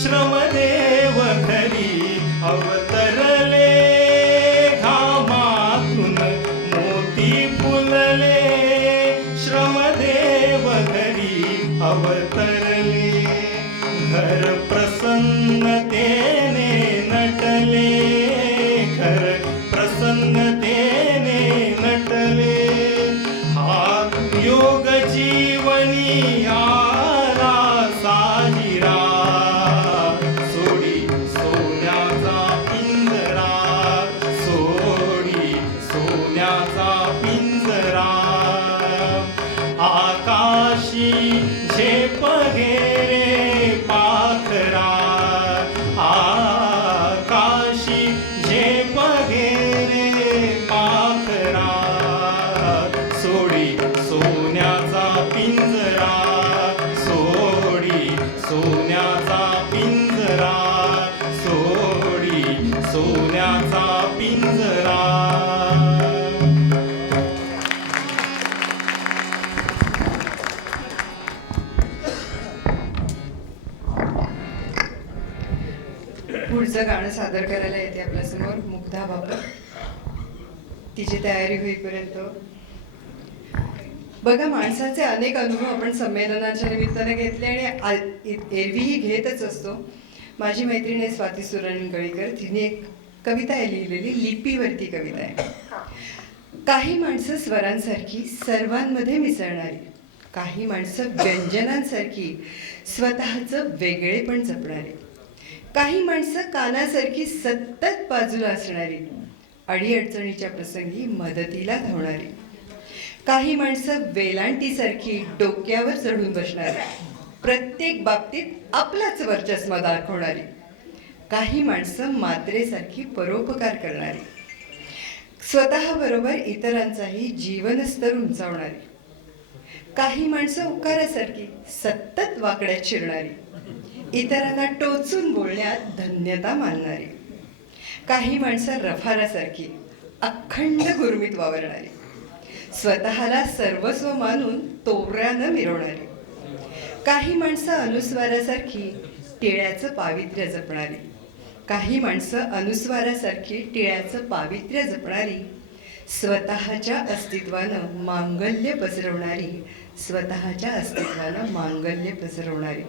श्रमदेव घरी अवतरले घामातून मोती फुलले श्रमदेव घरी अवतरले घर प्रसन्नतेने नटले घर प्रसन्नतेने नटले हा योग जीवनी आला साजिरा सोडी सोन्याचा पिंजरा सोडी सोन्याचा पिंजरा आकाशी झेप घेरे पाखरा आकाशी झेप घेरे पाखरा सोडी सोन्याचा पिंजरा सोडी सोन्याचा पिंजरा सोडी पुढचं गाणं सादर करायला येते आपल्यासमोर मुग्धा बाबा. तिची तयारी होईपर्यंत बघा, माणसाचे अनेक अनुभव आपण संमेलनाच्या निमित्ताने घेतले आणि एरवीही घेतच असतो. माझी मैत्रीण आहे स्वाती सुरणगळीकर, तिने एक कविता आहे लिहिलेली, लिपीवरती कविता आहे. काही माणसं स्वरांसारखी सर्वांमध्ये मिसळणारी, काही माणसं व्यंजनांसारखी स्वतःचं वेगळेपण जपणारी, काही माणसं कानासारखी सतत बाजूला असणारी, अडीअडचणीच्या प्रसंगी मदतीला धावणारी, काही माणसं वेलांटीसारखी डोक्यावर चढून बसणारी, प्रत्येक बाबतीत आपलाच वर्चस्व दाखवणारी, काही माणसं मात्रेसारखी परोपकार करणारी, स्वतःबरोबर इतरांचाही जीवनस्तर उंचावणारी, काही माणसं उकारासारखी सतत वाकड्यात शिरणारी, इतरांना टोचून बोलण्यात धन्यता मानणारी, काही माणसं रफारासारखी अखंड गुरमीत वावरणारी, स्वतःला सर्वस्व मानून तोऱ्यानं मिरवणारी, काही माणसं अनुस्वारासारखी टिळ्याचं पावित्र्य जपणारी, काही माणसं अनुस्वारासारखी टिळ्याचं पावित्र्य जपणारी, स्वतःच्या अस्तित्वानं मांगल्य पसरवणारी, स्वतःच्या अस्तित्वानं मांगल्य पसरवणारी.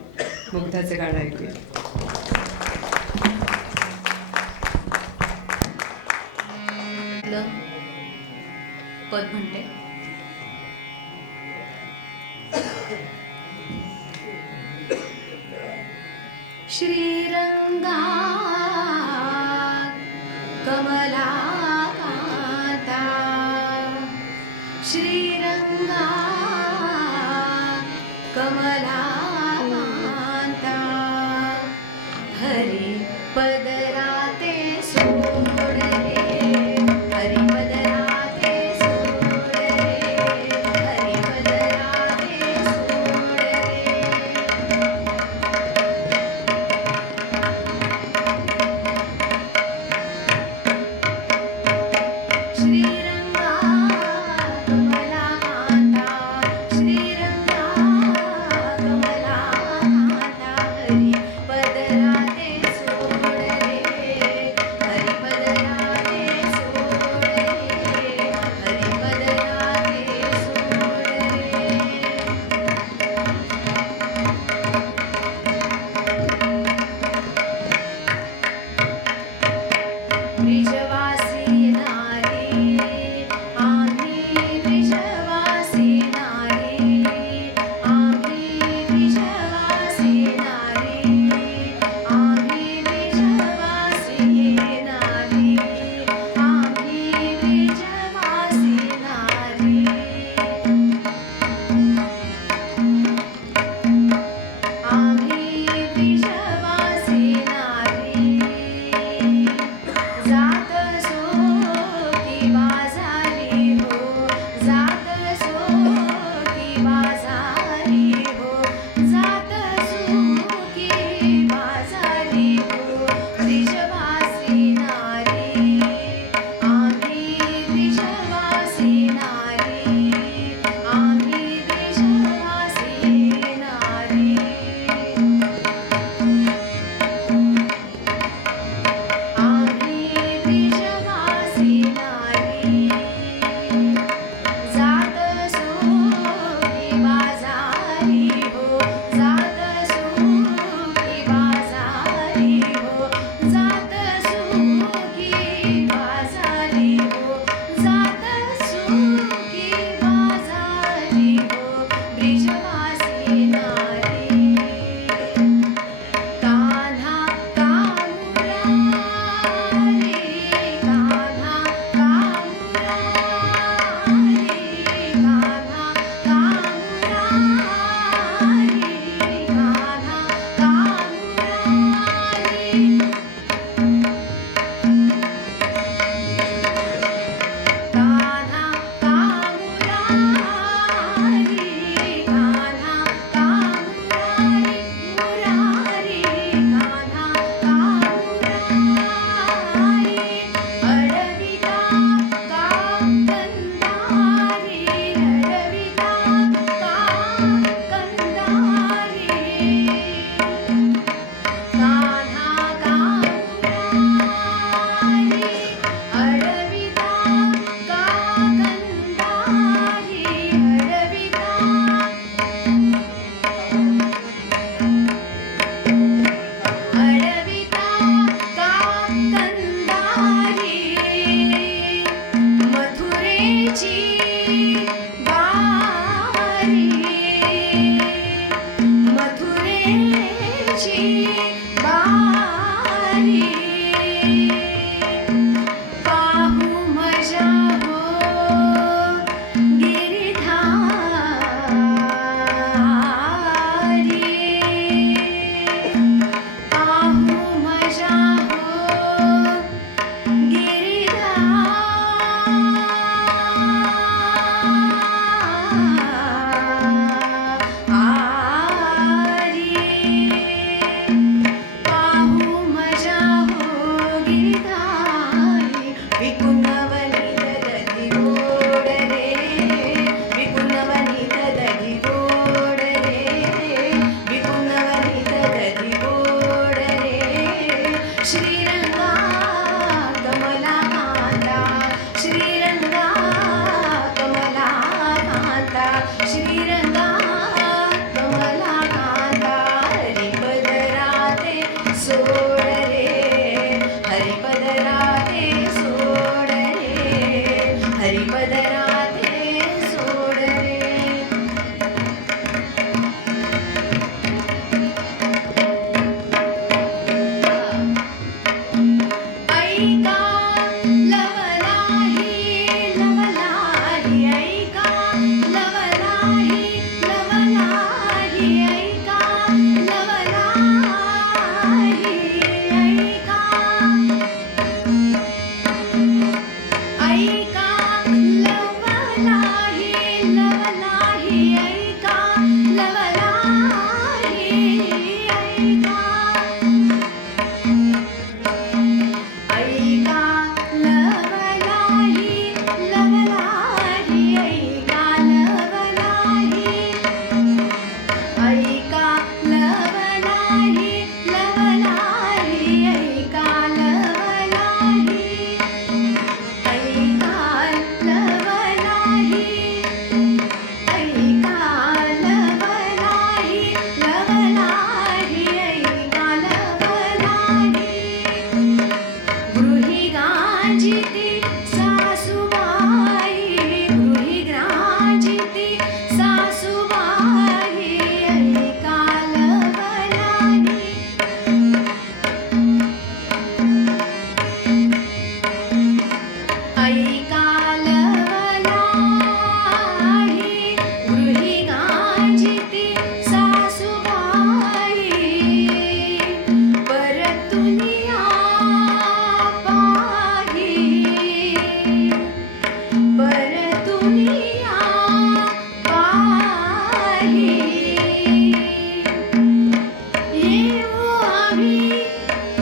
मुग्धाचं गाणं ऐकूया. पद म्हणते. श्रीरंगा कमला कांता, श्रीरंगा कमला कांता, हरी पदराते सोड रे, हरी पदराते सोड रे, हरी पदराते सोड रे. श्रीरंगा कमला कांता, श्रीरंगा कमला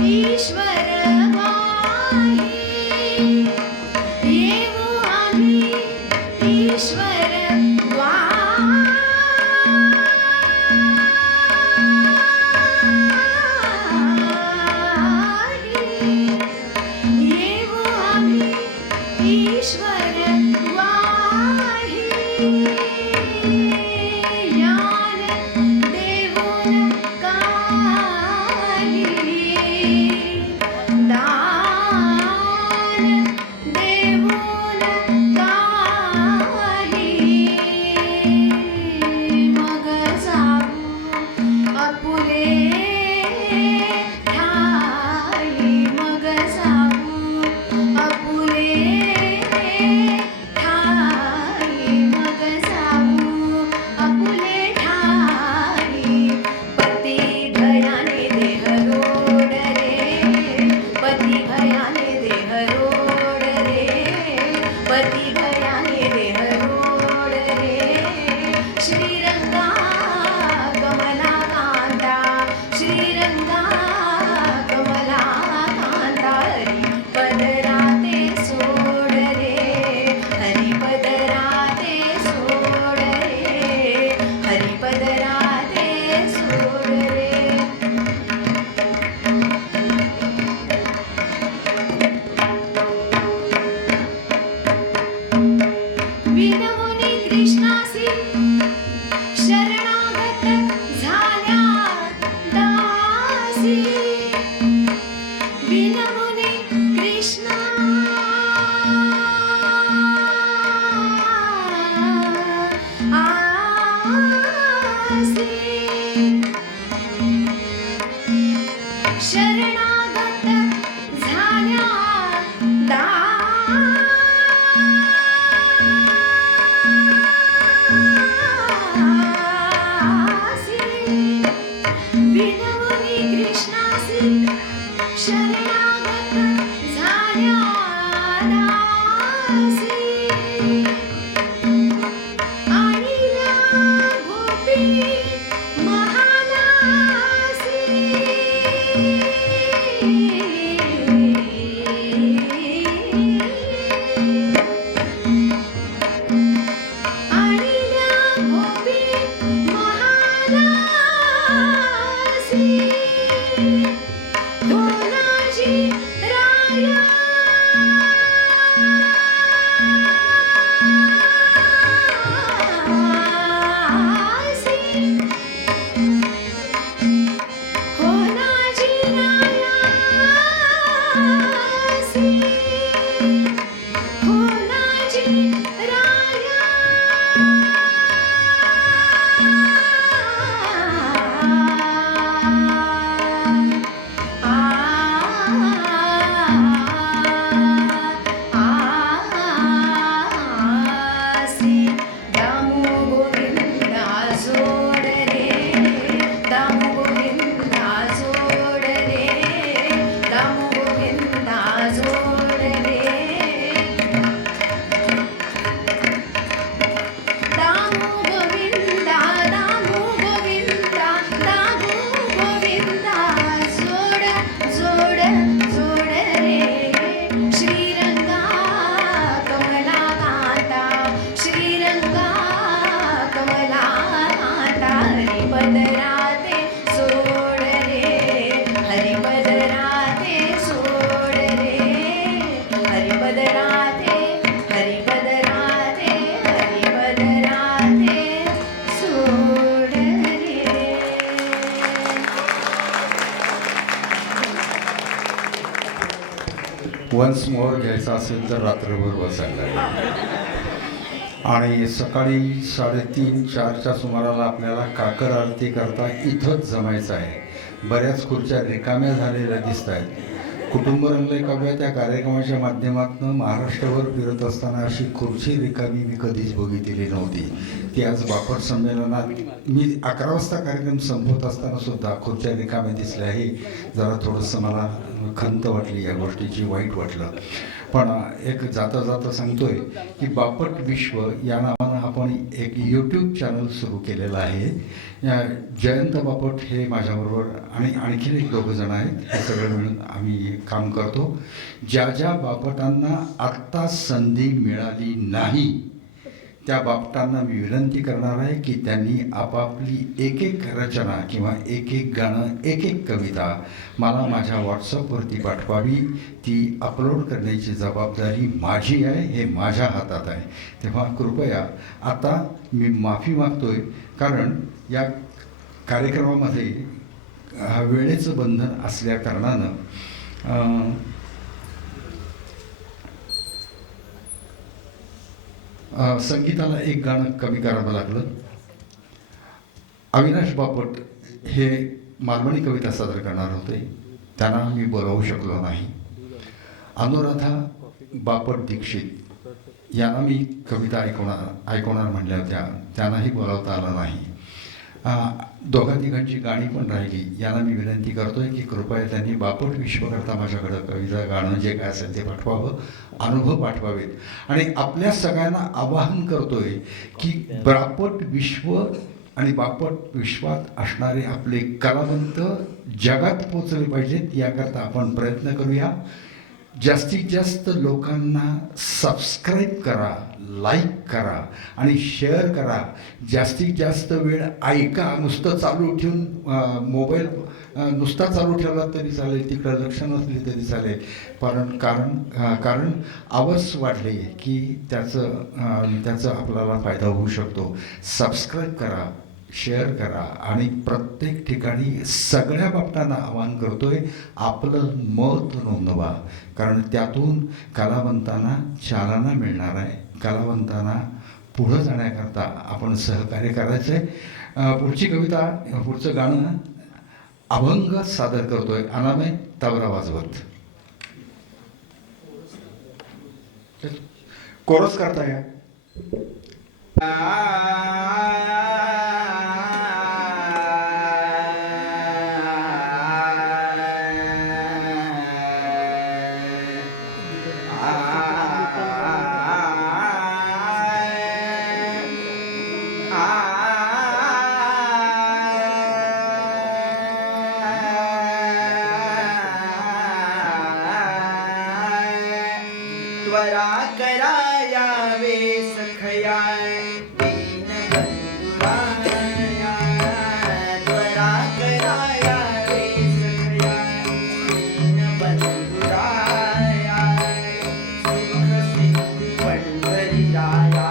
ईश्वर वाही येऊ आम्ही ईश्वर येऊ आम्ही ईश्वर वाही ज्ञान देऊन काही दान देऊन काही मग जाऊ आपुले ठाई मग जाऊ आपुले ठाई मग जाऊ आपुले ठाई पती भयाने देह रोड रे पती भयाने देह रोड रे पती भयाने देह रोड रे श्रीरंगा कमला कांता श्रीरंगा कमला कांता हरी पदराते सोड रे हरी पदराते सोड रे हरी पदराते सोड रे विनमुनी कृष्णासी शरणागत झाल्या दासी विनमुनी कृष्णा आसी शरणागत झाल्या दासी विनमुनी कृष्णासी शरणागत झाल्या दासी आणिल्या गोपी आणिल्या गोपी महालासी होनाजी राया होनाजी रायासी होनाजी राया आसी दामू गोविंदा जोड रे दामू गोविंदा जोड रे दामू गोविंदा जोड रे दामू गोविंदा दामू गोविंदा दामू गोविंदा जोड जोड जोड रे श्रीरंगा कमला कांता श्रीरंगा कमला कांता हरी पदराते सोड रे हरी पदराते सोड रे हरी पदराते हरी पदराते हरी पदराते सोड रे वन्स मोर घ्यायचा असेल तर रात्रभर बसायला लागेल. आणि सकाळी 3:30-4च्या सुमाराला आपल्याला काकर आरती करता इथंच जमायचं आहे. बऱ्याच खुर्च्या रिकाम्या झालेल्या दिसत आहेत. कुटुंब रंगले काव्य त्या कार्यक्रमाच्या माध्यमातून महाराष्ट्रभर फिरत असताना अशी खुर्ची रिकामी मी कधीच बघितलेली नव्हती. ती आज बापट संमेलनात मी 11 वाजता कार्यक्रम संपवत असताना सुद्धा खुर्च्या रिकाम्या दिसल्या. हे जरा थोडंसं मला खंत वाटली या गोष्टीची, वाईट वाटलं. पण एक जाता जाता सांगतोय की बापट विश्व या नावानं आपण एक यूट्यूब चॅनल सुरू केलेलं आहे. जयंत बापट हे माझ्याबरोबर आणि आणखीन एक दोघं जण आहेत. हे सगळं मिळून आम्ही काम करतो. ज्या ज्या बापटांना आत्ता संधी मिळाली नाही त्या बापटांना मी विनंती करणार आहे की त्यांनी आपापली एक एक रचना किंवा एक एक गाणं एक एक कविता मला माझ्या व्हॉट्सअपवरती पाठवावी. ती अपलोड करण्याची जबाबदारी माझी आहे, हे माझ्या हातात आहे. तेव्हा कृपया आता मी माफी मागतोय, कारण या कार्यक्रमामध्ये वेळेचं बंधन असल्या कारणानं संगीताला एक गाणं कमी करावं लागलं. अविनाश बापट हे मालवणी कविता सादर करणार होते, त्यांना मी बोलावू शकलो नाही. अनुराधा बापट दीक्षित यांना मी कविता ऐकवणार म्हणल्या होत्या, त्यांनाही बोलावता आलं नाही. दोघांतिघांची गाणी पण राहिली. यांना मी विनंती करतोय की कृपया त्यांनी बापट विश्वकर्ता माझ्याकडं कविता गाणं जे काय असेल ते पाठवावं, अनुभव पाठवावेत. आणि आपल्या सगळ्यांना आवाहन करतोय की बापट विश्व आणि बापट विश्वात असणारे आपले कलावंत जगात पोचले पाहिजेत. याकरता आपण प्रयत्न करूया. जास्तीत जास्त लोकांना सबस्क्राईब करा, लाईक करा आणि शेअर करा. जास्तीत जास्त वेळ ऐका. नुसतं चालू ठेवून मोबाईल नुसता चालू ठेवला तरी चालेल, तिकडं लक्ष नसली तरी चालेल. कारण आवाज वाढले की त्याचं आपल्याला फायदा होऊ शकतो. सबस्क्राईब करा, शेअर करा आणि प्रत्येक ठिकाणी सगळ्या बाबतांना आवाहन करतोय आपलं मत नोंदवा, कारण त्यातून कलावंतांना चालना मिळणार आहे. कलावंतांना पुढं जाण्याकरता आपण सहकार्य करायचं आहे. पुढची कविता, पुढचं गाणं अभंग सादर करतोय अनामे तबला वाजवत. कोरस करता या. त्वरा करायावे सखया दीन बंधुराया. त्वरा करायावे सखया दीन बंधुराया. सुख सिंधू पंढरीराया,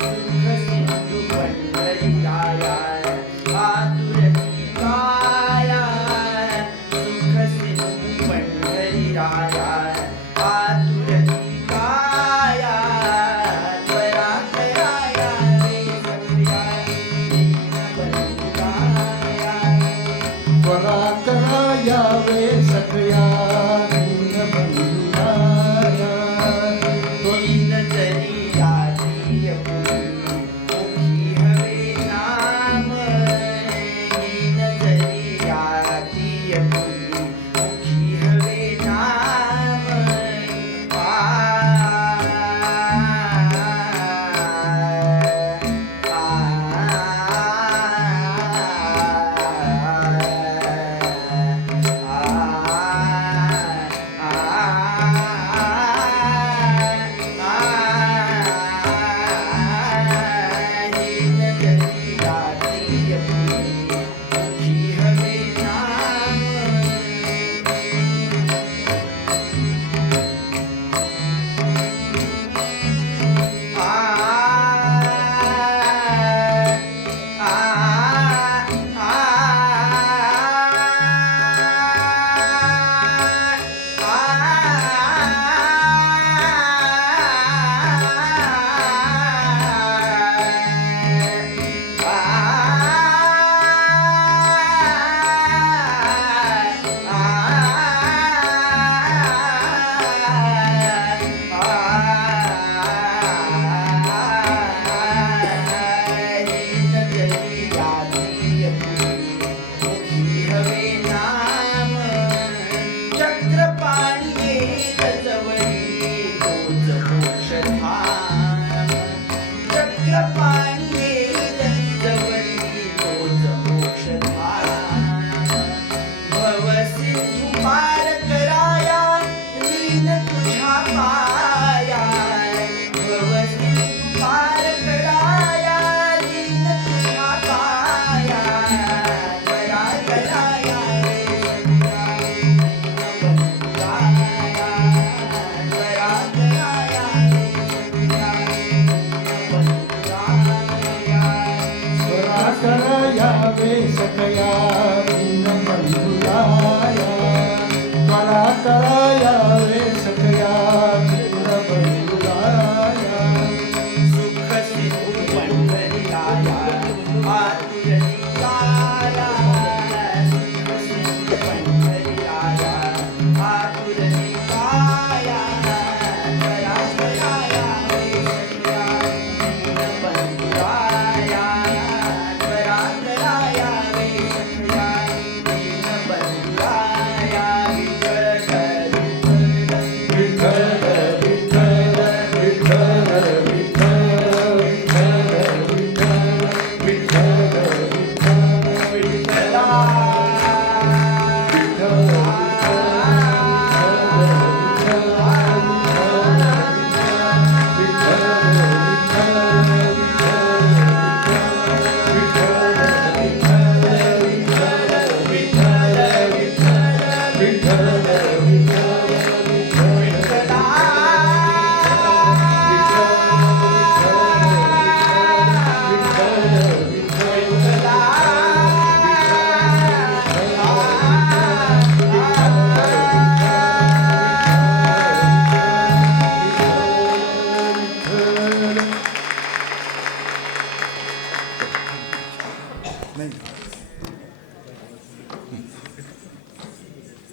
सुख सिंधू पंढरीराया. आतुरती काया सुख सिंधू पंढरीराया. यावे सखया दीन बंधुराया. दीन जरिया दिय मुखी हवे नाम. दीन जरिया दिय मुखी हवे नाम.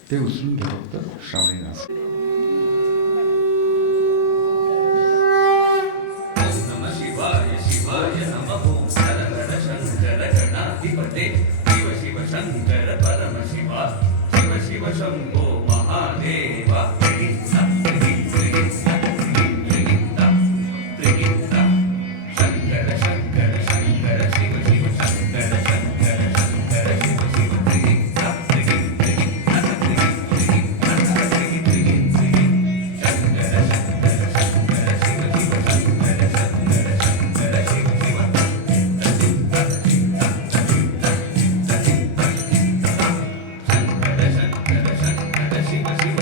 ते उचलून घ्या फक्त श्रावणी नाच. नमः शिवाय शिवाय नमः ओम शरहर शंकर गणाधिपते शिव शिव शंकर परम शिवा शिव शिव शंभो महादेवा त्रिगित्ता त्रिगित्ता त्रिगित्ता त्रिगित्ता शंकर शंकर शंकर शिव शिव शंकर शंकर शंकर शिव शिव त्रिगित्ता त्रिगित्ता त्रिगित्ता त्रिगित्ता शंकर शंकर शंकर शिव शिव शंकर शंकर शंकर शिव शिव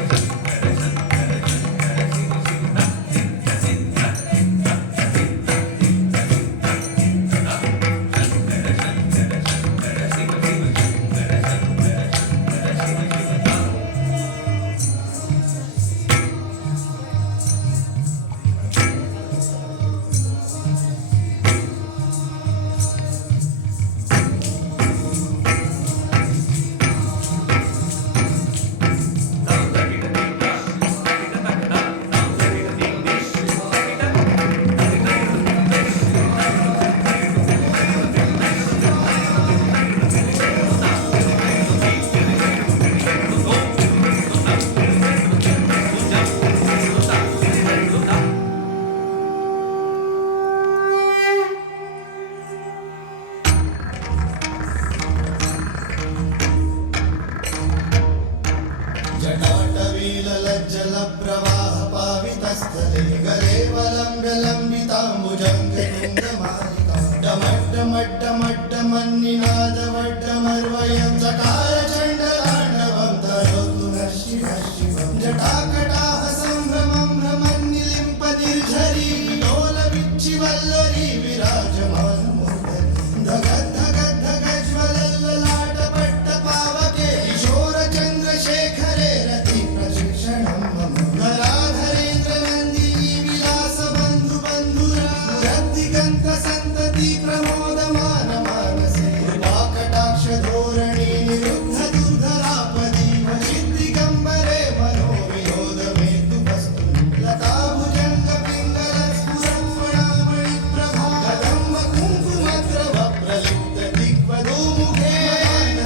जटाटवीललज्जलप्रवाह पावितस्थले गलेवलम्ब्य लम्बिताम्बुजङ्गतुङ्गमालिका डमड्डमड्डमड्डमन्निनादवड्डमर्वयं चकार चण्डताण्डवं तरोतु नः शिवः शिवं जटाकटाः सम्भ्रमं भ्रमन्निलिम्प निर्झरी लोलविच्चिवल्लरी विराजमानमूर्धनि धगद्धगद्धगज्वलल्ललाटपट्टपावके किशोरचन्द्रशेखरे रति प्रशिक्षणं मम गलाधरेन्द्रनन्दिनी विलासबन्धुबन्धुरा रद्दिगन्तसन्तति प्रमोदमान मानसे कृपाकटाक्षधोरणी निरुद्धदुर्धरापदीव सिद्धिगम्बरे मनोविनोदमेतुपस्तु लताभुजङ्गपिङ्गलस्फुरत्फणामणिप्रभा कदम्बकुङ्कुमद्रवप्रलिप्तदिग्वधूमुखे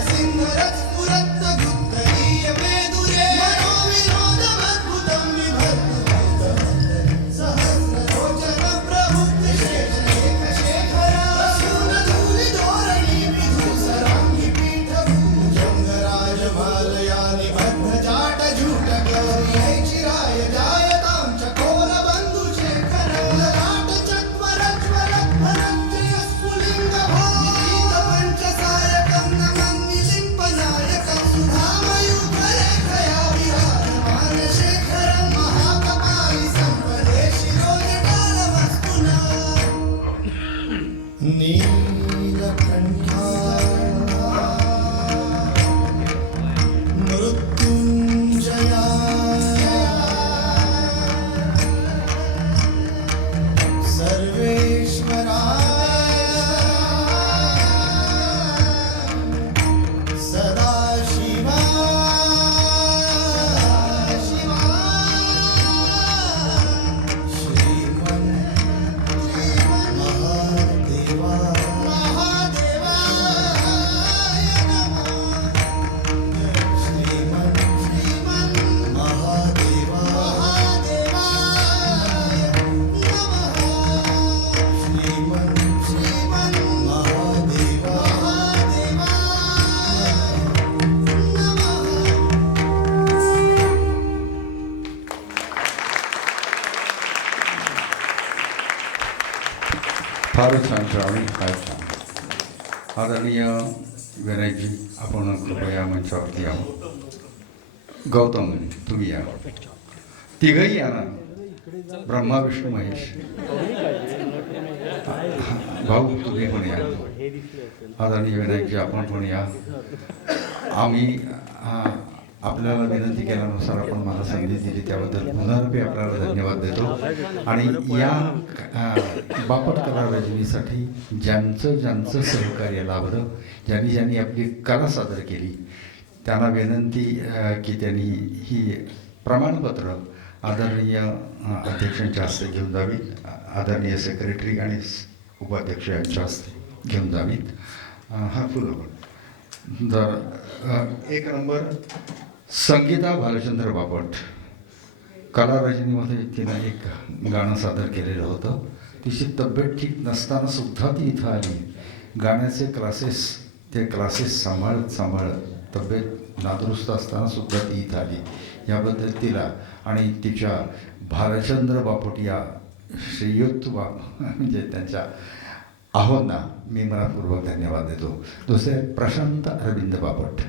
सिंहरत्स्फुरत्तगुप्तरीयमेदुरे मनोविनोदमद्भुतं विभर्तुभूतमन्दरि सहस्रलोचनप्रभुक्तिशेषेखशेखरा प्रसूनधूलिधोरणी विधूसराङ्गि पीठभूजङ्गराजमालया निबद्धजाटजूटगौर्यै चिराय जायतां चकोरबन्धुशेखरं ललाटचत्वरज्वलध्वरञ्जयस्फुलिङ्गभानिपञ्चसारकं नमन्निलिम्पनायकं सुधामयूखरेखया विराजमानशेखरं महाकपालि सम्पदे शिरोजटालमस्तु नः नीलकण्ठा मृत्युञ्जया सर्वेश्वरा सदाशिवा महादेवा महादेवाय नमः श्रीमन् महादेवा महादेवाय नमः श्रीमन् महादेवा फारच छान श्रावणी, फार छान. आदरणीय विनायकजी, आपण कृपया मंचावरती यावं. गौतम तुम्ही या, तिघही या ना, ब्रह्मा विष्णू महेश. भाऊ तुम्ही पण या, आदरणीय विनायकजी आपण पण या. आम्ही आपल्याला विनंती केल्यानुसार आपण मला संधी दिली त्याबद्दल पुनर्पे आपल्याला धन्यवाद देतो. आणि या बापट कला रजनीसाठी ज्यांचं सहकार्य लाभलं, ज्यांनी आपली कला सादर केली, त्यांना विनंती की त्यांनी ही प्रमाणपत्र आदरणीय अध्यक्षांच्या हस्ते घेऊन जावीत, आदरणीय सेक्रेटरी आणि उपाध्यक्ष यांच्या हस्ते घेऊन जावीत. हा फुलं जर 1 नंबर संगीता भालचंद्र बापट, कला रजनीमध्ये तिनं एक गाणं सादर केलेलं होतं. तिची तब्येत ठीक नसताना सुद्धा ती इथं आली. गाण्याचे क्लासेस सांभाळत तब्येत नादुरुस्त असताना सुद्धा ती इथं आली. याबद्दल तिला आणि तिच्या भालचंद्र बापट या श्रीयुत म्हणजे त्यांच्या आहोंना मी मनापूर्वक धन्यवाद देतो. दुसरे प्रशांत अरविंद बापट.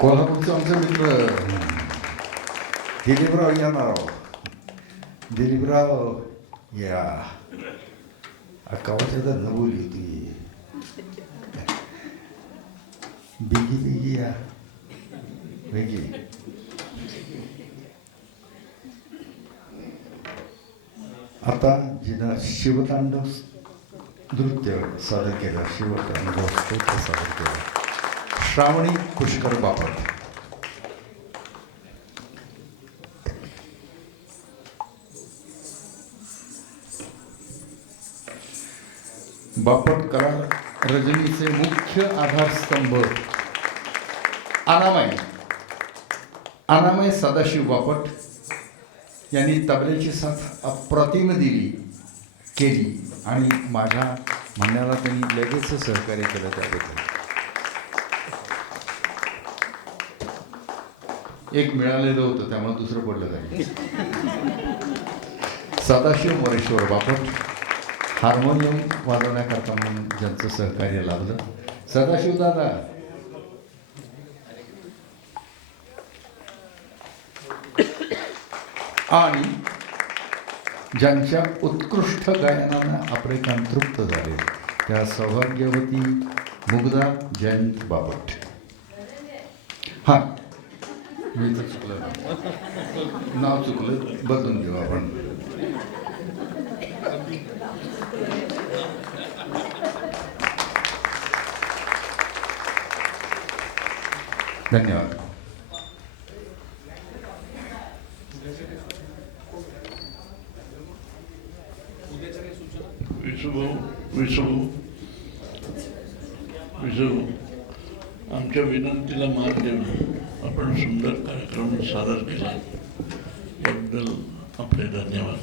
कोल्हापूरचं आमचं मित्र दिलीपराव येणार. दिलीपराव या अक्कावाच्या तर न बोलली होती. बिगी या वेगळी. आता जिनं शिवतांडव नृत्य सादर केलं, शिवतांडव स्तोत्र सादर केलं, श्रावणी पुष्कर बापट. बापट कला रजनीचे मुख्य आधारस्तंभ अनामय सदाशिव बापट यांनी तबल्याची साथ अप्रतिम केली आणि माझ्या म्हणण्याला त्यांनी लगेच सहकार्य केलं. त्याबद्दल एक मिळालेलं होतं त्यामुळे दुसरं पडलं नाही. सदाशिव मोरेश्वर बापट हार्मोनियम वाजवण्याकरता म्हणून ज्यांचं सहकार्य लाभलं, सदाशिव दादा. आणि ज्यांच्या उत्कृष्ट गायनानं आपले कान तृप्त झाले त्या सौभाग्यवती मुग्धा जयंत बापट. हां मी तर चुकलं, नाव चुकलं, बदलून घेऊ आपण. धन्यवाद. विसरू आमच्या विनंतीला मान देऊन आपण सुंदर कार्यक्रम सादर केला याबद्दल आपले धन्यवाद.